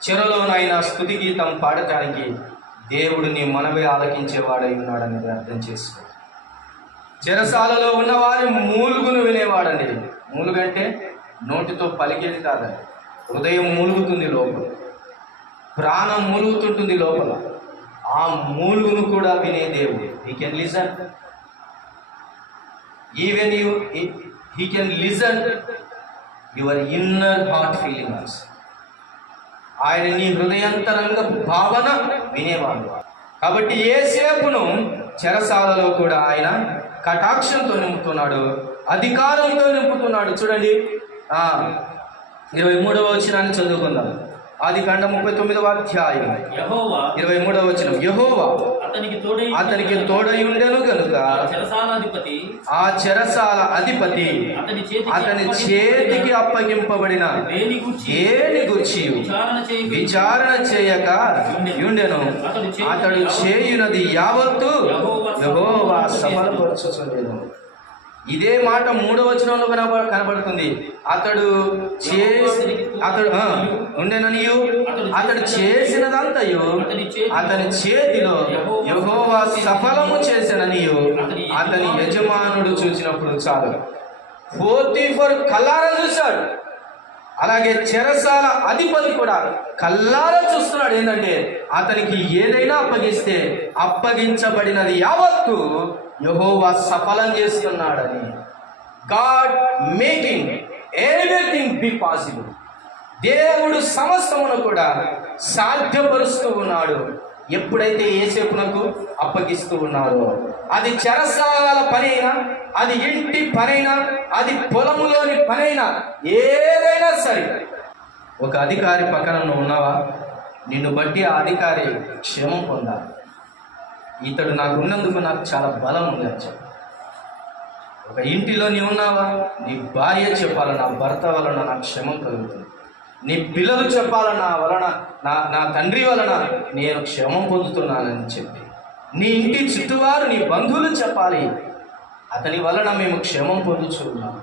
చెరలోనైనా స్తుతి గీతం పాడటానికి దేవుడు నీ మనవి ఆలకించేవాడై ఉన్నాడనేది అర్థం చేసుకో. చెరసాలలో ఉన్నవారి మూలుగును వినేవాడండి. మూలుగంటే నోటితో పలికేది కాదండి, హృదయం మూలుగుతుంది లోపల, ప్రాణం మూలుగుతుంటుంది లోపల. ఆ మూలుగును కూడా వినే దేవుడు. He can listen, even he can listen your inner heart feelings. ఆయన నీ హృదయంతరంగ భావన వినేవాడు. కాబట్టి యేసేపును చెరసాలలో కూడా ఆయన కటాక్షంతో నింపుతున్నాడు, అధికారంతో నింపుతున్నాడు. చూడండి 23వ వచనాన్ని చదువుకుందాం. ఆదికాండం 39వ అధ్యాయం 23వ వచనం. యెహోవా అతనికి తోడై ఉండెను గనుక ఆ చెరసాల అధిపతి అతని చేతికి అప్పగింపబడిన దేని గూర్చి విచారణ చేయక ఉండెను. అతడు చేయునది యావత్తు యెహోవా సఫలపరచుచుండెను. ఇదే మాట 3వ వచనంలో కనబడుతుంది. అతడు ఉండెననియు అతడు చేసినదంతయు అతని చేతిలో యెహోవా సఫలము చేసిననియు అతని యజమానుడు చూసినప్పుడు చాలు. పోతీఫరు కల్లారా చూశాడు, అలాగే చెరసాల అధిపతి కూడా కల్లారా చూస్తున్నాడు. ఏంటంటే అతనికి ఏదైనా అప్పగిస్తే అప్పగించబడినది యావత్తు యెహోవా సఫలం చేస్తున్నాడని. God making everything be possible. దేవుడు సమస్తమును కూడా సాధ్యపరుస్తూ ఉన్నాడు. ఎప్పుడైతే యేసేపునకు అప్పగిస్తూ ఉన్నారో, అది చెరసాల పనైనా, అది ఇంటి పనైనా, అది పొలములోని పనైనా, ఏదైనా సరే. ఒక అధికారి పక్కన నువ్వు ఉన్నావా, నిన్ను బట్టి ఆ అధికారి క్షేమం పొందాలి. ఇతడు నాకు ఉన్నందుకు నాకు చాలా బలం ఉంది అని చెప్పి. ఒక ఇంటిలో నీవు ఉన్నావా, నీ భార్య చెప్పాలి, నా భర్త వలన నాకు క్షేమం కలుగుతుంది. నీ పిల్లలు చెప్పాలి, నా వలన నా తండ్రి వలన నేను క్షేమం పొందుతున్నానని చెప్పి. నీ ఇంటి చుట్టువారు, నీ బంధువులు చెప్పాలి, అతని వలన మేము క్షేమం పొందుతున్నాము.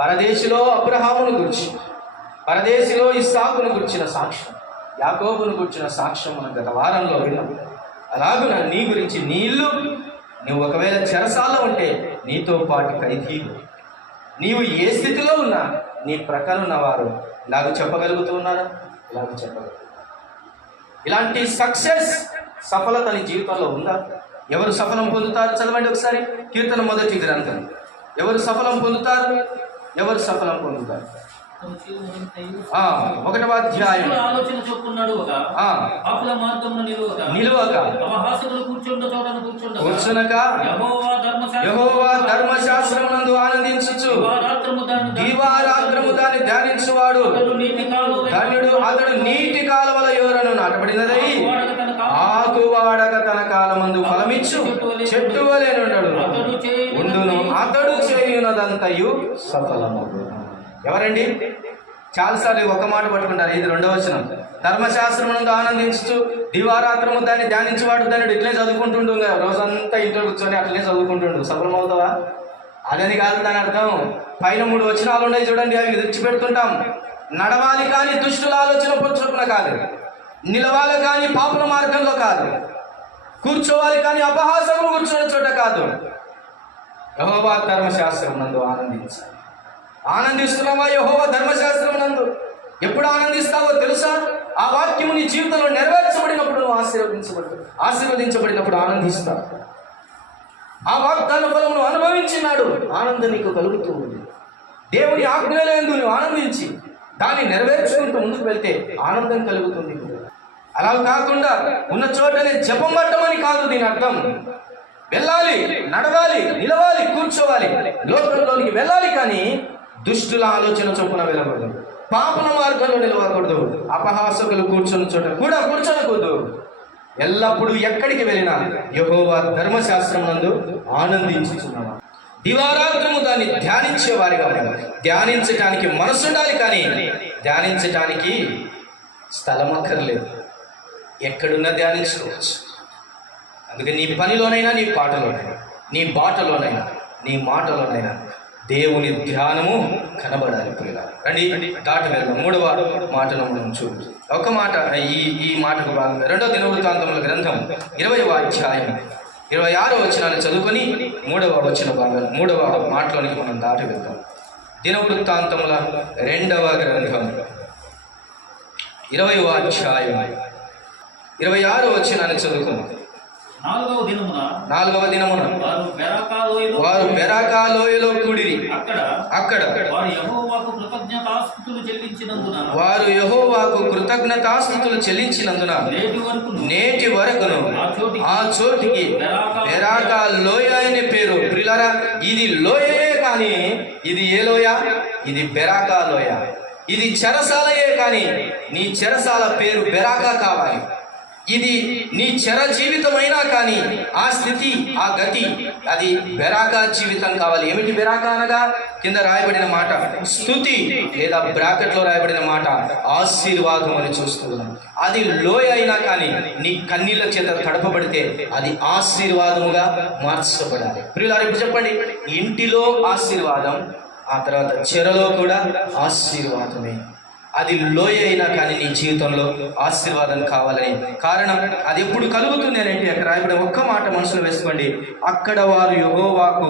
పరదేశిలో అబ్రహామును గురించి, పరదేశిలో ఇస్సాకును గురించిన సాక్ష్యం, యాకోబును గురించిన సాక్ష్యం మనం గత వారంలో విన్నాం. అలాగున నీ గురించి నువ్వు ఒకవేళ చెరసాల ఉంటే నీతో పాటు ఖైదీలు, నీవు ఏ స్థితిలో ఉన్నా నీ ప్రక్కన ఉన్నవారు ఇలాగ చెప్పగలుగుతూ ఉన్నారా? ఇలాగ చెప్పగలుగుతారు. ఇలాంటి సఫలత నీ జీవితంలో ఉందా? ఎవరు సఫలం పొందుతారు? చదవండి ఒకసారి కీర్తన 1వ గ్రంథం. ఎవరు సఫలం పొందుతారు? ఎవరు సఫలం పొందుతారు? 1వ అధ్యాయం. ఆలోచన చొప్పున్నాడు నిలువక కూర్చునక యెహోవా ధర్మశాస్త్రమునందు ఆనందించుచు దివారాత్రము దాన్ని ధ్యానించువాడు ధన్యుడు. అతడు నీటి కాలువల యోరను నాటబడినదై ఆకువాడక తన కాలమందు ఫలమిచ్చు చెట్టు వలె ఉండును. అతడు చేయునదంతయు సఫలము. ఎవరండి? చాలాసార్లు ఒక మాట పట్టుకుంటారు. ఇది 2వ వచనం. ధర్మశాస్త్రమునందు ఆనందించు దివారాత్రము దాన్ని ధ్యానించేవాడు ధన్యుడు. ఇట్లే చదువుకుంటుండు, రోజంతా ఇంట్లో కూర్చొని అట్లనే చదువుకుంటుండు. సఫలం అవుతావా? అదని కాదు దాని అర్థం. పైన 3 వచనాలు ఉన్నాయి చూడండి, అవి విడిచిపెడుతుంటాం. నడవాలి కానీ దుష్టుల ఆలోచన పొచ్చుకున్న కాదు, నిలవాలి కానీ పాపుల మార్గంలో కాదు, కూర్చోవాలి కానీ అపహాసము కూర్చొని చోట కాదు, యెహోవా ధర్మశాస్త్రం నందు ఆనందించాలి. ఆనందిస్తున్నావా యెహోవా ధర్మశాస్త్రం నందు? ఎప్పుడు ఆనందిస్తావో తెలుసా? ఆ వాక్యము నీ జీవితంలో నెరవేర్చబడినప్పుడు నువ్వు ఆశీర్వదించబడినప్పుడు ఆనందిస్తావు. ఆ వాగ్దాన ఫలమును అనుభవించినాడు, ఆనందం నీకు కలుగుతూ ఉంది. దేవుని ఆజ్ఞలందు నువ్వు ఆనందించి దాన్ని నెరవేర్చుకుంటూ ముందుకు వెళ్తే ఆనందం కలుగుతుంది. అలా కాకుండా ఉన్న చోటనే జపం పట్టమని కాదు దీని అర్థం. వెళ్ళాలి, నడవాలి, నిలవాలి, కూర్చోవాలి, లోకంలోనికి వెళ్ళాలి, కానీ దుష్టుల ఆలోచన చొప్పున వెళ్ళకూడదు, పాపల మార్గంలో నిలవకూడదు, అపహాసకులు కూర్చొని చోట కూడా కూర్చోకూడదు. ఎల్లప్పుడూ ఎక్కడికి వెళ్ళినా యెహోవా ధర్మశాస్త్రం నందు ఆనందించుచున్నావా? దివారాత్రము దాన్ని ధ్యానించే వారిగా ఉండాలి. ధ్యానించటానికి మనసు ఉండాలి, కానీ ధ్యానించటానికి స్థలం అక్కర్లేదు. ఎక్కడున్నా ధ్యానించుకోవచ్చు. అందుకే నీ పనిలోనైనా, నీ పాటలోనైనా, నీ బాటలోనైనా, నీ మాటలోనైనా దేవుని ధ్యానము కనబడాలి. పిల్లలు రండి దాటి వెళ్దాం. 3వ మాటను మనం చూడు. ఒక మాట ఈ మాటకు భాగంగా 2వ దినవృత్తాంతముల గ్రంథం 20వ అధ్యాయం 26వ వచనాన్ని చదువుకొని 3వ వచన భాగం 3వ మాటలోనికి మనం దాటి వెళ్దాం. దినవృత్తాంతముల 2వ గ్రంథం 20వ అధ్యాయం 26వ వచనాన్ని చదువుకుందాం. 4వ దినమున వారు బెరాకా లోయలో కూడిరి. అక్కడ వారు యెహోవాకు కృతజ్ఞతాస్తుతులు చెల్లించినందున నేటి వరకును ఆ చోటికి బెరాకా లోయ అనే పేరు. ప్రియులారా, ఇది లోయే, కానీ ఇది ఏ లోయ? ఇది బెరాకా లోయ. ఇది చెరసాలయే, కానీ నీ చెరసాల పేరు బెరాకా కావాలి. ఇది నీ చెర జీవితమైనా కానీ ఆ స్థితి, ఆ గతి, అది బెరాకా జీవితం కావాలి. ఏమిటి బెరాకా అనగా? కింద రాయబడిన మాట స్తుతి, లేదా బ్రాకెట్లో రాయబడిన మాట ఆశీర్వాదం అని చూస్తున్నాం. అది లోయ అయినా కానీ నీ కన్నీళ్ళ చేత తడపబడితే అది ఆశీర్వాదముగా మార్చబడాలి. ప్రియులారా, ఇప్పుడు చెప్పండి, ఇంటిలో ఆశీర్వాదం, ఆ తర్వాత చెరలో కూడా ఆశీర్వాదమే. అది లోయ అయినా కానీ నీ జీవితంలో ఆశీర్వాదం కావాలని కారణం అది ఎప్పుడు కలుగుతుంది అని అంటే అక్కడ రాయబడిన ఒక్క మాట మనసులో వేసుకోండి. అక్కడ వారు యెహోవాకు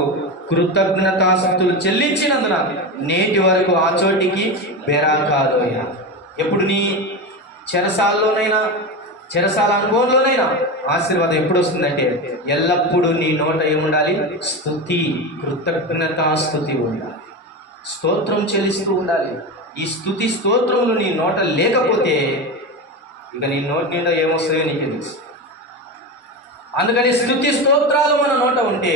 కృతజ్ఞతాస్తుతులు చెల్లించినందున నేటి వరకు ఆ చోటికి బెరాకా లోయ. ఎప్పుడు నీ చెరసాలలోనైనా, చెరసాల అనుభవంలోనైనా ఆశీర్వాదం ఎప్పుడు వస్తుందంటే ఎల్లప్పుడూ నీ నోట ఏముండాలి? స్తుతి, కృతజ్ఞతాస్తుతి ఉండాలి, స్తోత్రం చెల్లిస్తూ ఉండాలి. ఈ స్తుతి స్తోత్రములు నీ నోట లేకపోతే ఇక నీ నోటి నిండా ఏమొస్తాయో నీకే తెలుసు. అందుకని స్తుతి స్తోత్రాలు మన నోట ఉంటే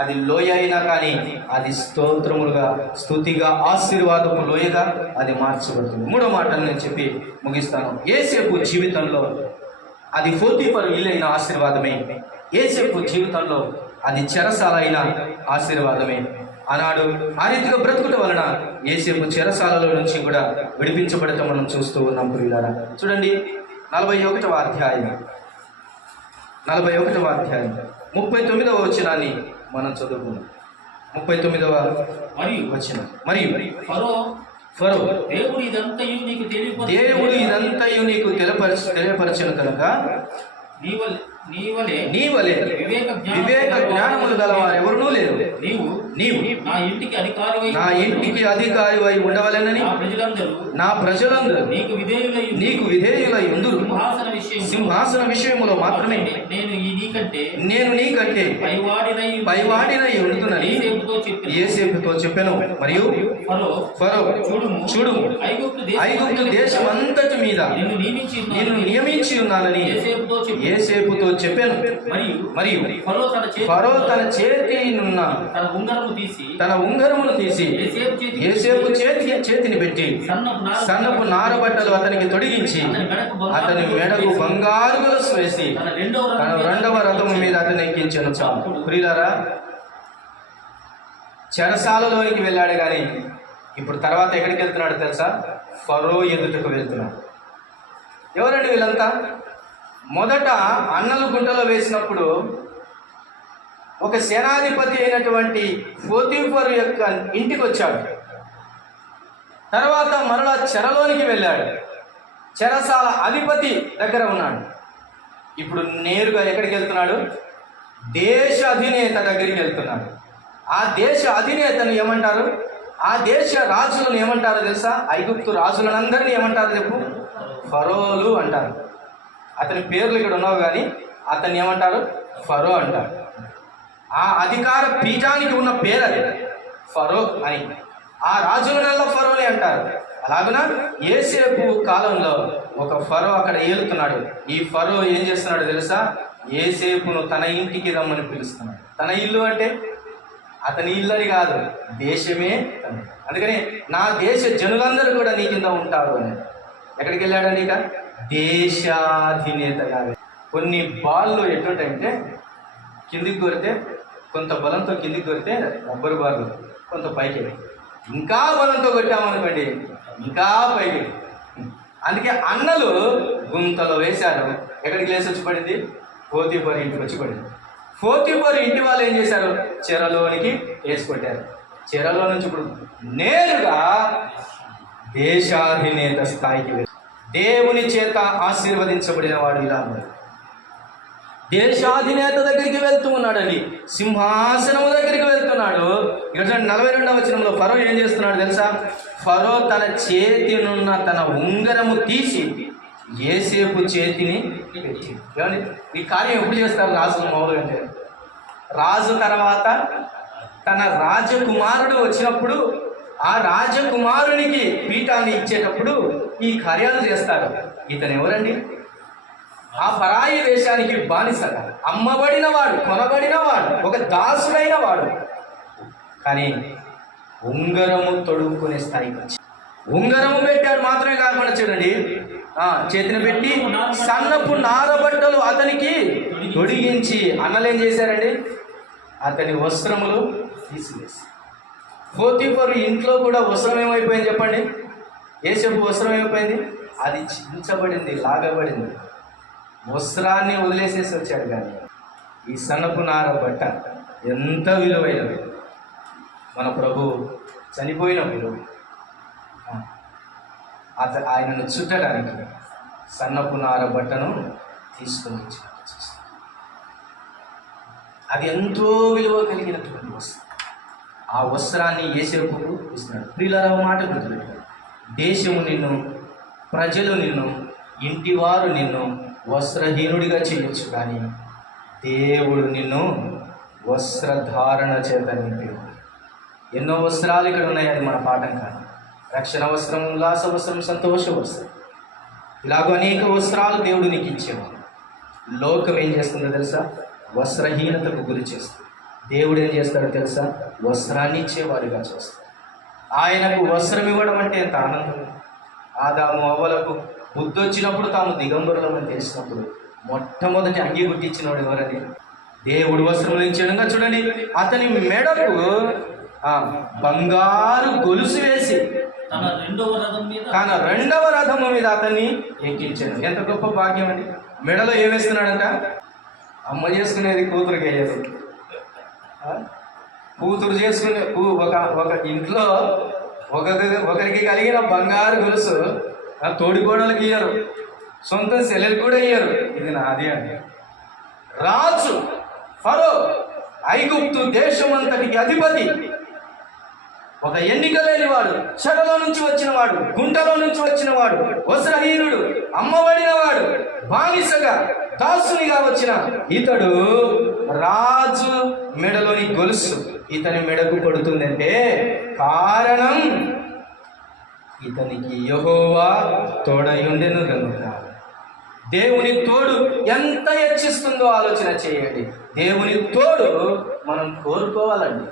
అది లోయ అయినా కానీ అది స్తోత్రములుగా, స్తుతిగా, ఆశీర్వాదము లోయగా అది మార్చబడుతుంది. 3వ మాటలు నేను చెప్పి ముగిస్తాను. యేసేపు జీవితంలో అది పోతీఫరు ఇల్లు అయిన ఆశీర్వాదమే. యేసేపు జీవితంలో అది చెరసాల అయిన ఆశీర్వాదమే. ఆనాడు ఆ రీతిగా బ్రతుకుట వలన యేసేపు చెరసాలలో నుంచి కూడా విడిపించబడటం మనం చూస్తూ ఉన్నాం. ప్రియులారా, చూడండి 41వ అధ్యాయం 39వ వచనాన్ని మనం చదువుకున్నాం. 39వ వచనం. మరియు ఫరో దేవుడు ఇదంతయు నీకు తెలియపరచను కనుక నీవలే వివేక జ్ఞానములు గలవారు ఎవరునూ లేరు. నీవు నా ఇంటికి అధికారివై ఉండవలెనని నా ప్రజలందరూ నీకు విధేయులై ఉందురు. సింహాసన విషయములో మాత్రమే నేను నీకంటే పైవాడినై ఉండునని యేసేపుతో చెప్పెను. మరియు ఫరో చూడుము, ఐగుప్తు దేశమంతటి మీద నిన్ను నియమించి ఉన్నానని యేసేపుతో చెప్పాను. మరియు ఫరో తన చేతినున్న తన ఉంగరమును తీసి యేసేపు చేతిని పెట్టి సన్నపు నారబట్టలు అతనికి తొడిగించి అతని మెడకు బంగారు గొలుసు వేసి తన 2వ రథము మీద అతను ఎక్కించాను. చాలు. ప్రియులారా, చెరసాలలోనికి వెళ్ళాడు, కానీ ఇప్పుడు తర్వాత ఎక్కడికి వెళ్తున్నాడు తెలుసా? ఫరో ఎదుటకు వెళ్తున్నాడు. ఎవరండి వీళ్ళంతా? మొదట అన్నలు గుంటలో వేసినప్పుడు ఒక సేనాధిపతి అయినటువంటి పోతీఫరు యొక్క ఇంటికి వచ్చాడు. తర్వాత మరలా చెరలోనికి వెళ్ళాడు. చెరసాల అధిపతి దగ్గర ఉన్నాడు. ఇప్పుడు నేరుగా ఎక్కడికి వెళ్తున్నాడు? దేశ అధినేత దగ్గరికి వెళ్తున్నాడు. ఆ దేశ అధినేతను ఏమంటారు? ఆ దేశ రాజులను ఏమంటారో తెలుసా? ఐగుప్తు రాజులందరినీ ఏమంటారు చెప్పు? ఫరోలు అంటారు. అతని పేర్లు ఇక్కడ ఉన్నావు కానీ అతన్ని ఏమంటారు? ఫరో అంటారు. ఆ అధికార పీఠానికి ఉన్న పేరు అది, ఫరో అని. ఆ రాజులనల్లా ఫరోనే అంటారు. అలాగున యేసేపు కాలంలో ఒక ఫరో అక్కడ ఏలుతున్నాడు. ఈ ఫరో ఏం చేస్తున్నాడు తెలుసా? యేసేపును తన ఇంటికి రమ్మని పిలుస్తున్నాడు. తన ఇల్లు అంటే అతని ఇల్లు అని కాదు, దేశమే తన. అందుకని నా దేశ జనులందరూ కూడా నీ కింద ఉంటారు అని. ఎక్కడికి వెళ్ళాడని? ఇక దేశాధినేతగా. కొన్ని బాళ్ళు ఎటుంటాయంటే కిందికి కొరితే కొంత బలంతో కిందికి కొరితే రబ్బరు బాళ్ళు కొంత పైకి, ఇంకా బలంతో కొట్టామనుకోండి ఇంకా పైకి. అందుకే అన్నలు గుంతలో వేశారు. ఎక్కడికి లేసి వచ్చి పడింది? పోతీఫరు ఇంటికి వచ్చి పడింది. పోతీఫరు ఇంటి వాళ్ళు ఏం చేశారు? చెరలోనికి వేసి కొట్టారు. చెరలో నుంచి ఇప్పుడు నేరుగా దేశాధినేత స్థాయికి వెళ్ళి దేవుని చేత ఆశీర్వదించబడిన వాడు ఇలా ఉన్నాడు. దేశాధినేత దగ్గరికి వెళ్తూ ఉన్నాడండి, సింహాసనము దగ్గరికి వెళ్తున్నాడు. ఇక్కడ 42వ వచనంలో ఫరో ఏం చేస్తున్నాడు తెలుసా? ఫరో తన చేతినున్న తన ఉంగరము తీసి యేసేపు చేతిని పెట్టి. ఏమండి ఈ కార్యం ఎప్పుడు చేస్తారు రాజులు? మామూలుగా అంటే రాజు తర్వాత తన రాజకుమారుడు వచ్చినప్పుడు ఆ రాజకుమారునికి పీఠాన్ని ఇచ్చేటప్పుడు ఈ కార్యాలు చేస్తారు. ఇతను ఎవరండి? ఆ పరాయి దేశానికి బానిసగా అమ్మబడిన వాడు, కొనబడిన వాడు, ఒక దాసుడైన వాడు. కానీ ఉంగరము తొడుక్కునే స్థాయికి వచ్చి ఉంగరము పెట్టాడు. మాత్రమే కాకుండా చూడండి, చేతిని పెట్టి సన్నపు నారబట్టలు అతనికి తొడిగించి అన్నలు ఏం చేశారండి? అతని వస్త్రములు తీసివేసి. పోతీఫరు ఇంట్లో కూడా వస్త్రం ఏమైపోయింది చెప్పండి? యేసేపు వస్త్రం ఏమైపోయింది? అది చించబడింది, లాగబడింది. వస్త్రాన్ని వదిలేసేసి వచ్చాడు. కానీ ఈ సన్నపు నార బట్ట ఎంత విలువైనది. మన ప్రభు చనిపోయినప్పుడు ఆయనను చుట్టడానికి సన్నపు నార బట్టను తీసుకొని వచ్చాడు. అది ఎంతో విలువ కలిగినటువంటి వస్త్రం. ఆ వస్త్రాన్ని యేసేపుకు ఇస్తున్నాడు. ప్రియులారా మాట గుర్తుపెట్టాడు. దేశము నిన్ను, ప్రజలు నిన్ను, ఇంటివారు నిన్ను వస్త్రహీనుడిగా చేయొచ్చు, కానీ దేవుడు నిన్ను వస్త్రధారణ చేత నింపాడు. ఎన్నో వస్త్రాలు ఇక్కడ ఉన్నాయి, అది మన పాఠం కాదు. రక్షణ వస్త్రం, ఉల్లాస వస్త్రం, సంతోష వస్త్రం, ఇలాగ అనేక వస్త్రాలు దేవుడు నీకు ఇచ్చేవాడు. లోకం ఏం చేస్తుందో తెలుసా? వస్త్రహీనతకు గురి చేస్తుంది. దేవుడు ఏం చేస్తాడో తెలుసా? వస్త్రాన్ని ఇచ్చేవాడిగా చేస్తాడు. ఆయనకు వస్త్రం ఇవ్వడం అంటే ఎంత ఆనందం. ఆదాము అవ్వలకు బుద్ధి వచ్చినప్పుడు తాము దిగంబరులమని తెలిసినప్పుడు మొట్టమొదటి అంగీ గుట్టించినవాడు ఎవరని? దేవుడు వస్త్రములు ఇచ్చేయడంగా చూడండి. అతని మెడకు బంగారు గొలుసు వేసి తన రెండవ రథము మీద అతన్ని ఎక్కించాడు. ఎంత గొప్ప భాగ్యం అండి. మెడలో ఏం వేస్తున్నాడంట? అమ్మ చేసుకునేది కూతురుకి వేయదు. కూతురు చేసుకునే ఒక ఇంట్లో ఒకరికి కలిగిన బంగారు గొలుసు తోడికోడలకు ఇయ్యరు, సొంత సెలెలు కూడా ఇయ్యరు. ఇది నాది అని రాజు ఫరో, ఐగుప్తు దేశమంతటికి అధిపతి, ఒక ఎన్నిక లేనివాడు, చెరలో నుంచి వచ్చినవాడు, గుంటలో నుంచి వచ్చినవాడు, వస్త్రహీనుడు, అమ్మబడినవాడు, బానిసగా దాసునిగా వచ్చిన ఇతడు రాజు మెడలోని గొలుసు ఇతని మెడకు పడుతుందంటే కారణం ఇతనికి యెహోవా తోడయుండెను గనుక. దేవుని తోడు ఎంత హెచ్చిస్తుందో ఆలోచన చేయండి. దేవుని తోడు మనం కోరుకోవాలండి.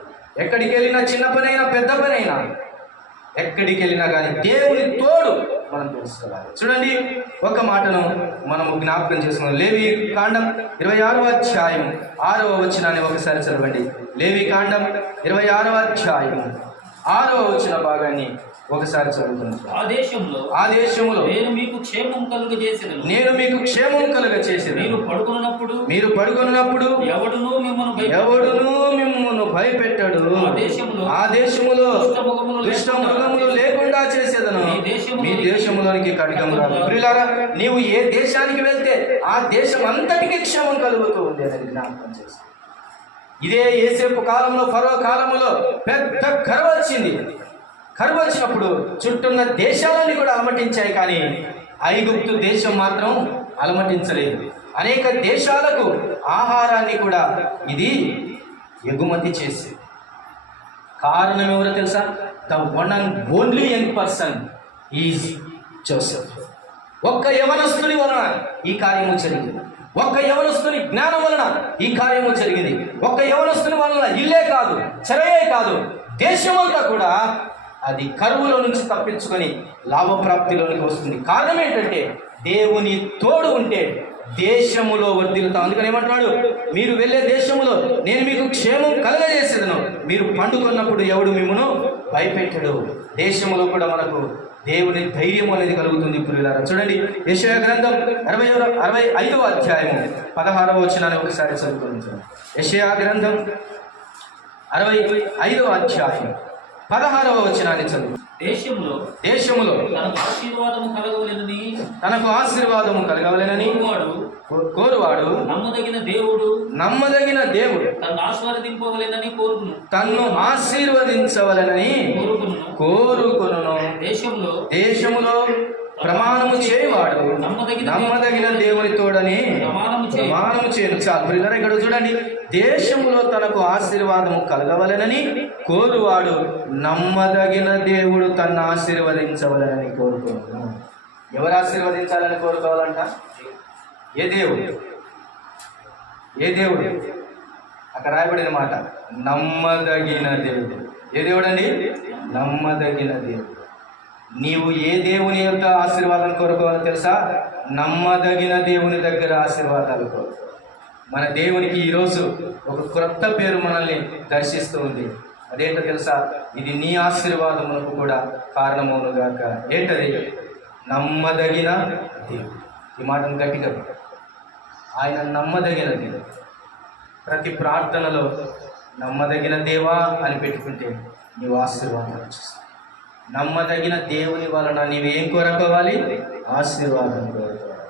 ఎక్కడికి వెళ్ళినా, చిన్న పనైనా పెద్ద పనైనా, ఎక్కడికి వెళ్ళినా కానీ దేవుని తోడు మనం తెలుసుకోవాలి. చూడండి, ఒక మాటను మనము జ్ఞాపకం చేసుకున్నాం. లేవి కాండం 26వ అధ్యాయం 6వ వచనాన్ని ఒకసారి చదవండి. లేవి కాండం 26వ అధ్యాయం 6వ వచన భాగాన్ని ఒకసారి చదువుతున్నాను. ఆ దేశంలో నేను మీకు క్షేమం కలుగచేసేదను. మీరు పడుకున్నప్పుడు ఎవడునూ మిమ్మును భయపెట్టడు. ఆ దేశములో దుష్ట మృగములు లేకుండా చేసేదను. మీ దేశంలోనికి ఖడ్గము రాదు. ప్రియులారా, నీవు ఏ దేశానికి వెళ్తే ఆ దేశం అంతటికి క్షేమం కలుగుతూ ఉండేదని జ్ఞాపకం చేస్తాను. ఇదే యోసేపు కాలంలో, ఫరో కాలంలో పెద్ద కరువు వచ్చింది. కరువు వచ్చినప్పుడు చుట్టూన్న దేశాలన్నీ కూడా అలమటించాయి, కానీ ఐగుప్తు దేశం మాత్రం అలమటించలేదు. అనేక దేశాలకు ఆహారాన్ని కూడా ఇది ఎగుమతి చేసి. కారణం ఎవరో తెలుసా? The one and only young person is Joseph. ఒక్క యవనస్తుని వలన ఈ కార్యము జరిగింది. ఒక్క యవనస్తుని జ్ఞానం వలన ఈ కార్యము జరిగింది. ఒక్క యవనస్తుని వలన ఇల్లే కాదు, చెరయే కాదు, దేశమంతా కూడా అది కరువులో నుంచి తప్పించుకొని లాభప్రాప్తిలోనికి వస్తుంది. కారణం ఏంటంటే దేవుని తోడు ఉంటే దేశములో వర్ధిల్లుతాం. అందుకని ఏమంటున్నాడు? మీరు వెళ్ళే దేశములో నేను మీకు క్షేమం కలగజేసేదను. మీరు పండుకున్నప్పుడు ఎవడు మిమ్మను భయపెట్టడు. దేశములో కూడా మనకు దేవుని ధైర్యం అనేది కలుగుతుంది. ఇప్పుడు ఇలా చూడండి, యెషయా గ్రంథం 65వ అధ్యాయము 16వ వచనాన్ని ఒకసారి చదువుకుంటాం. యెషయా గ్రంథం 65వ అధ్యాయం 16వ వచనాన్ని చదువు. దేశములో తనకు ఆశీర్వాదము కలగవలెనని కోరువాడు నమ్మదగిన దేవుడు తన్ను ఆశీర్వదించవలెనని కోరుకొనును. దేశములో ప్రమాణము చేయవాడు నమ్మదగిన దేవుని తోడని ప్రమాణము చేయను. చాలు పిల్లలు, ఇక్కడ చూడండి, దేశములో తనకు ఆశీర్వాదము కలగవలెనని కోరువాడు నమ్మదగిన దేవుడు తన్ను ఆశీర్వదించవలెనని కోరుకోను. ఎవరు ఆశీర్వదించాలని కోరుకోవాలంట? ఏ దేవుడు? ఏ దేవుడు? అక్కడ రాయబడిన మాట నమ్మదగిన దేవుడు. ఏ దేవుడు అండి? నమ్మదగిన దేవుడు. నీవు ఏ దేవుని యొక్క ఆశీర్వాదం కోరుకోవాలో తెలుసా? నమ్మదగిన దేవుని దగ్గర ఆశీర్వాదాలు కోరు. మన దేవునికి ఈరోజు ఒక క్రొత్త పేరు మనల్ని దర్శిస్తూ ఉంది. అదేంటో తెలుసా? ఇది నీ ఆశీర్వాదములకు కూడా కారణమవునుగాక. ఏంటది? నమ్మదగిన దేవుడు. ఈ మాటను గట్టిగా, ఆయన నమ్మదగిన దేవుడు. ప్రతి ప్రార్థనలో నమ్మదగిన దేవా అని పెట్టుకుంటే నీవు ఆశీర్వాదం వచ్చేస్తావు. నమ్మదగిన దేవుని వలన నీవేం కోరుకోవాలి? ఆశీర్వాదం కోరుకోవాలి.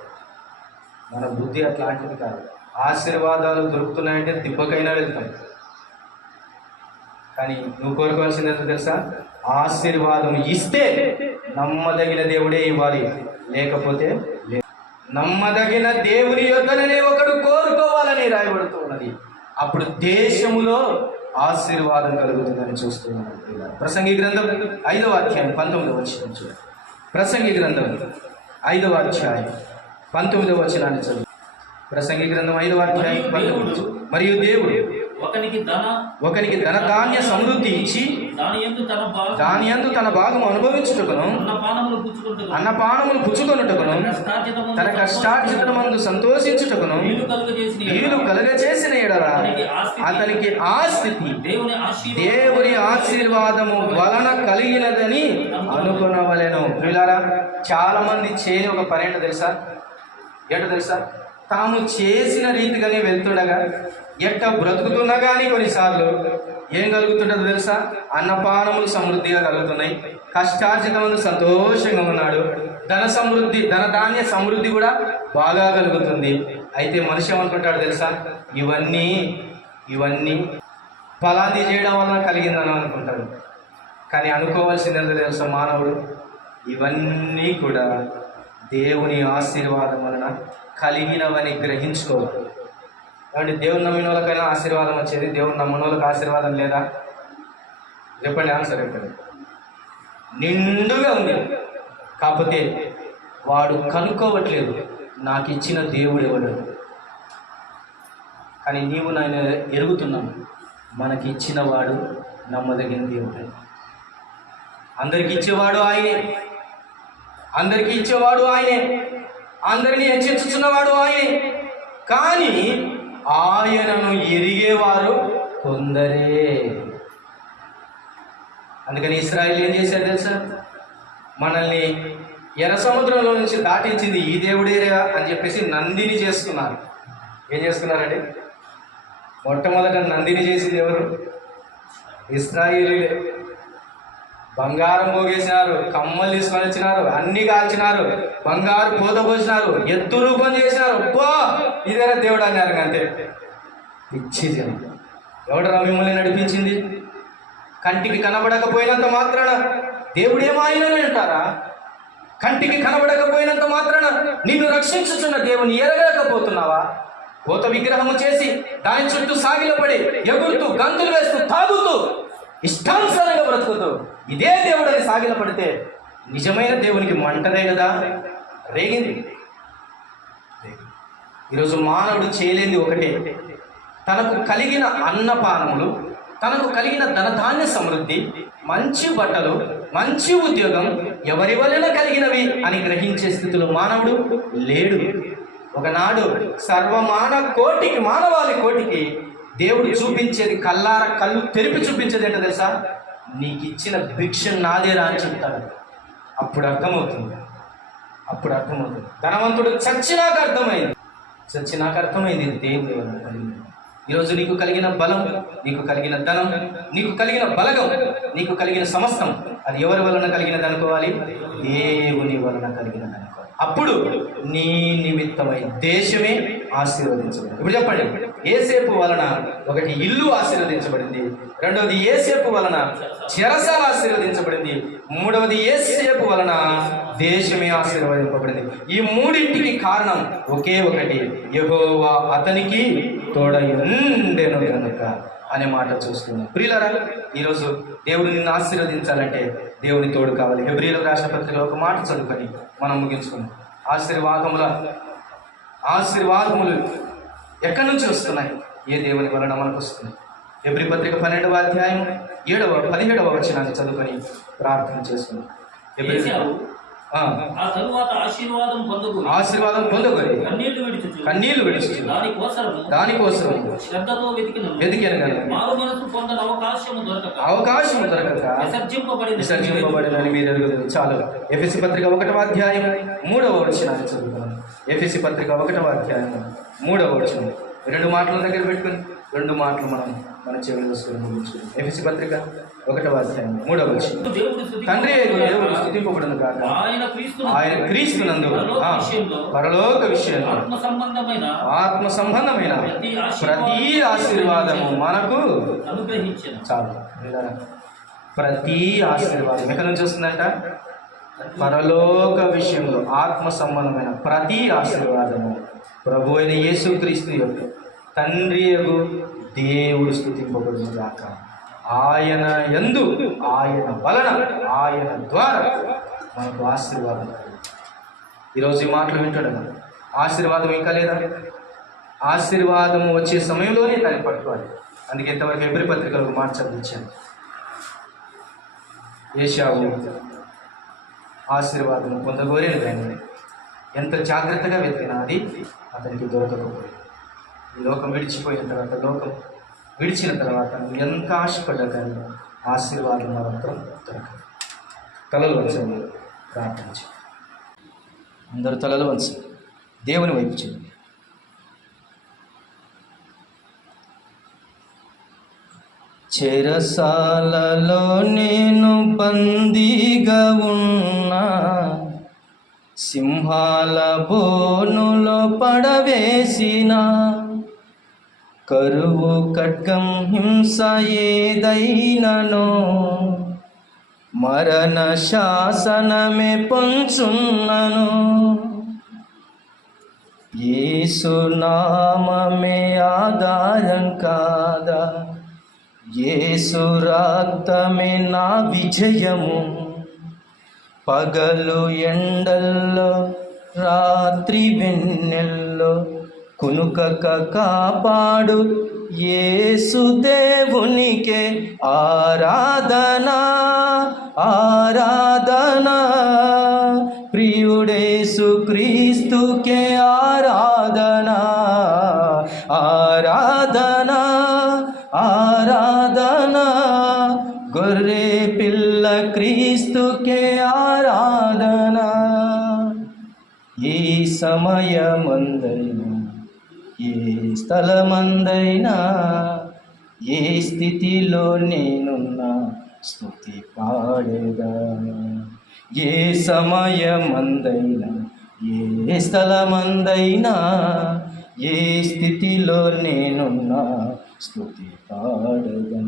మన బుద్ధి అట్లాంటిది కాదు. ఆశీర్వాదాలు దొరుకుతున్నాయంటే దిబ్బకైనా వెళ్తాం, కానీ నువ్వు కోరుకోవాల్సింది ఏంటో తెలుసా? ఆశీర్వాదం ఇస్తే నమ్మదగిన దేవుడే ఇవ్వాలి, లేకపోతే నమ్మదగిన దేవుని యొద్దనే ఒకడు కోరుకోవాలని రాయబడుతూ ఉన్నది. అప్పుడు దేశములో ఆశీర్వాదం కలుగుతుందని చూస్తున్నాను. ప్రసంగి గ్రంథం 5వ అధ్యాయం 19వ వచనం చూడండి. ప్రసంగి గ్రంథం 5వ అధ్యాయం 19వ వచనాన్ని చదువు. ప్రసంగి గ్రంథం 5వ అధ్యాయం 19. మరియు దేవుడు ఒకనికి ధన ధాన్య సమృద్ధి ఇచ్చి దాని యందు తన భాగము అనుభవించుటకును అన్నపానములు పుచ్చుకొనుటకును తన కష్టార్జితమందు సంతోషించుటకును వీలు కలుగచేసిన ఎడల అతనికి ఆ స్థితి దేవుని ఆశీర్వాదము వలన కలిగినదని అనుకునవలెను. పిల్లారా, చాలా మంది చేయని ఒక పని ఏంటో తెలుసా? తాము చేసిన రీతిగానే వెళ్తుండగా ఎట్ట బ్రతుకుతున్నా కానీ కొన్నిసార్లు ఏం కలుగుతుంటుందో తెలుసా? అన్నపానములు సమృద్ధిగా కలుగుతున్నాయి, కష్టార్జితములు సంతోషంగా ఉన్నాడు, ధన ధాన్య సమృద్ధి కూడా బాగా కలుగుతుంది. అయితే మనిషి ఏమనుకుంటాడు తెలుసా? ఇవన్నీ ఫలాన్ని చేయడం వలన కలిగిందని అనుకుంటాడు. కానీ అనుకోవాల్సింది ఎంత తెలుసా? మానవుడు ఇవన్నీ కూడా దేవుని ఆశీర్వాదం వలన కలిగినవని గ్రహించుకోవాలి. కాబట్టి దేవుని నమ్మిన వాళ్ళకైనా ఆశీర్వాదం వచ్చేది, దేవుని నమ్మిన వాళ్ళకి ఆశీర్వాదం లేదా? చెప్పండి, ఆన్సర్ చెప్పండి. నిండుగా ఉంది, కాకపోతే వాడు కనుక్కోవట్లేదు నాకు ఇచ్చిన దేవుడు ఎవడు. కానీ నీవు నేను ఎరుగుతున్నాను, మనకి ఇచ్చిన వాడు నమ్మదగిన దేవుడు. అందరికి ఇచ్చేవాడు ఆయనే, అందరినీ హెచ్చించుచున్నవాడు ఆయనే. కానీ ఆయనను ఎరిగేవారు కొందరే. అందుకని ఇశ్రాయేలు ఏం చేశారు తెలుసా? మనల్ని ఎర్ర సముద్రంలో నుంచి దాటించింది ఈ దేవుడేరా అని చెప్పేసి నందిని చేసుకున్నారు. ఏం చేసుకున్నారండి? మొట్టమొదట నందిని చేసింది ఎవరు? ఇశ్రాయేలీలే. బంగారం పోగేసినారు, కమ్మలు తీసుకొని వచ్చినారు, అన్ని కాల్చినారు, బంగారు పోత పోసినారు, ఎత్తు రూపం చేసినారు. ఇదేనా దేవుడు అన్నారు. అంతే పిచ్చి జనం. ఎవడరా మిమ్మల్ని నడిపించింది? కంటికి కనబడకపోయినంత మాత్రాన దేవుడేమాయనని అంటారా? కంటికి కనబడకపోయినంత మాత్రాన నిన్ను రక్షించుచున్న దేవుని ఎరగలేకపోతున్నావా? కోత విగ్రహము చేసి దాని చుట్టూ సాగిలపడి ఎగురుతూ గంతులు వేస్తూ తాగుతూ ఇష్టానుసారంగా బ్రతుకుతూ ఇదే దేవుడని సాగిలపడితే నిజమైన దేవునికి మంటదే కదా రేగింది. ఈరోజు మానవుడు చేయలేంది ఒకటే, తనకు కలిగిన అన్నపానములు, తనకు కలిగిన ధనధాన్య సమృద్ధి, మంచి బట్టలు, మంచి ఉద్యోగం ఎవరి వలన కలిగినవి అని గ్రహించే స్థితిలో మానవుడు లేడు. ఒకనాడు మానవాళి కోటికి దేవుడు చూపించేది, కళ్ళు తెరిపి చూపించేది ఏంటో తెలుసా? నీకు ఇచ్చిన భిక్ష నాదేరా అని చెప్తాడు. అప్పుడు అర్థమవుతుంది. ధనవంతుడు చచ్చినాక అర్థమైంది దేవుడు. ఈరోజు నీకు కలిగిన బలం, నీకు కలిగిన ధనం, నీకు కలిగిన బలగం, నీకు కలిగిన సమస్తం అది ఎవరి వలన కలిగినది అనుకోవాలి? దేవుని వలన కలిగినది అనుకోవాలి. అప్పుడు నీ నిమిత్తమై దేశమే ఆశీర్వదించబడింది. ఇప్పుడు చెప్పండి, యోసేపు వలన ఒకటి ఇల్లు ఆశీర్వదించబడింది, రెండవది యోసేపు వలన చెరసాల ఆశీర్వదించబడింది, మూడవది యోసేపు వలన దేశమే ఆశీర్వదింపబడింది. ఈ మూడింటికి కారణం ఒకే ఒకటి, యెహోవా అతనికి తోడై ఉండెను కనుక అనే మాట చూస్తున్నాం. ప్రియులారా, ఈరోజు దేవుడు నిన్ను ఆశీర్వదించాలంటే దేవుని తోడు కావాలి. హెబ్రీయులకు రాసిన పత్రికలో ఒక మాట చదువుకొని మనం ముగించుకున్నాం. ఆశీర్వాదములు ఎక్కడి నుంచి వస్తున్నాయి? ఏ దేవుని వలన మనకు వస్తున్నాయి? హెబ్రీ పత్రిక 12వ అధ్యాయం 17వ వచనాన్ని చదువుకొని ప్రార్థన చేసుకున్నాం. ఆశీర్వాదం పొందుకొని కన్నీళ్లు విడిచి దానికోసం వెతికాను కదా, అవకాశం దొరకక విసర్జింపబడినని మీరు ఎరుగుతారు. చాలు. ఎఫెసీ పత్రిక 1వ అధ్యాయం 3వ వచనాన్ని చదువుకున్నాం. ఎఫెసీ పత్రిక 1వ అధ్యాయం 3వ వచనం. 2 మాటల దగ్గర పెట్టుకుని 2 మాటలు మన చెవులు వేసుకొని ముగించుకున్నాం. ఎఫెసీ పత్రిక 1వ అధ్యాయం 3వ వచనం. తండ్రి దేవుడు స్తుతింపబడును గాక, ఆయన క్రీస్తునందు పరలోక విషయంలో ఆత్మ సంబంధమైన ప్రతి ఆశీర్వాదము మనకు అనుగ్రహించెను. చాలు. ప్రతి ఆశీర్వాదం ఎక్కడి నుంచి వస్తుందంట? పరలోక విషయంలో ఆత్మ సంబంధమైన ప్రతి ఆశీర్వాదము ప్రభు అయిన యేసుక్రీస్తు యొక్క తండ్రి యగు దేవుడు స్తుతింపబడును గాక. ఆయన యందు, ఆయన వలన, ఆయన ద్వారా మనకు ఆశీర్వాదం. ఈరోజు ఈ మాటలు వింటాడు. ఆశీర్వాదం ఇంకా లేదా? ఆశీర్వాదం వచ్చే సమయంలోనే దాన్ని పట్టుకోవాలి. అందుకే ఇంతవరకు హెబ్రీ పత్రికలకు మాట చదివించాను. ఏశావు ఆశీర్వాదం పొందగోరేను కానీ ఎంత జాగ్రత్తగా వెతికినా అది అతనికి దొరకకపోయింది. ఈ లోకం విడిచిన తర్వాత ఎంత ఆశపడ్డా కానీ ఆశీర్వాదం మాత్రం దొరకదు. తలలు వంచండి, ప్రార్థించండి. అందరూ తలలు వంచండి, దేవుని వైపు చేయండి. చెరసాలలో నేను బందీగా ఉన్నా, సింహాల బోనులో పడవేసిన, కరువు ఖడ్గం హింస ఏదైనను మరణ శాసనమే పొంచున్నను, యేసు నామమే ఆధారం కాదా, యేసు రక్తమే నా విజయము, పగలు ఎండల్లో రాత్రి వెన్నెల్లో కునుకక కాపాడు యేసు దేవునికే ఆరాధనా ఆరాధనా, ప్రియుడేసు క్రీస్తుకే ఆరాధనా ఆరాధనా ఆరాధనా, గొర్రె పిల్ల క్రీస్తుకే ఆరాధనా. ఈ సమయమందైనా, ఏ స్థలమందైనా, ఏ స్థితిలో నేనున్నా స్తుతి పాడేదా. ఏ సమయమందైనా, ఏ స్థలమందైనా, ఏ స్థితిలో నేనున్నా స్తుతి పాడదం.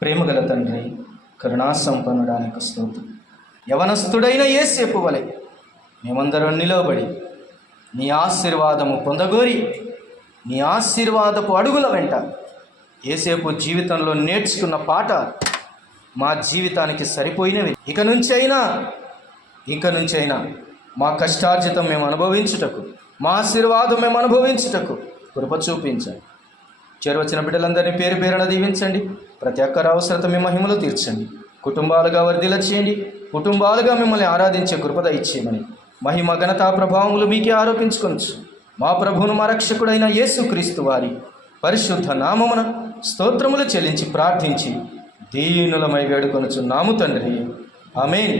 ప్రేమగల తండ్రి, కరుణా సంపన్నుడానికి స్తోత్రం. యవనస్తుడైన యేసేపు వలె మేమందరం నిలవబడి నీ ఆశీర్వాదము పొందగోరి నీ ఆశీర్వాదపు అడుగుల వెంట యేసేపు జీవితంలో నేర్చుకున్న పాట మా జీవితానికి సరిపోయినవి. ఇక నుంచైనా మా కష్టార్జితం మేము అనుభవించుటకు, మా ఆశీర్వాదం మేము అనుభవించుటకు కృప చూపించండి. చేరువచ్చిన బిడ్డలందరినీ పేరు పేరున దీవించండి. ప్రతి ఒక్కరి అవసరత మీ మహిమలో తీర్చండి. కుటుంబాలుగా వర్ధిల్ల చేయండి. కుటుంబాలుగా మిమ్మల్ని ఆరాధించే కృపద ఇచ్చేయమని మహిమ ఘనతా ప్రభావములు మీకే ఆరోపించుకొనొచ్చు మా ప్రభువును మా రక్షకుడైన యేసుక్రీస్తు వారి పరిశుద్ధ నామమున స్తోత్రములు చెల్లించి ప్రార్థించి దీనులమై వేడుకొనుచున్నాము తండ్రి. ఆమేన్.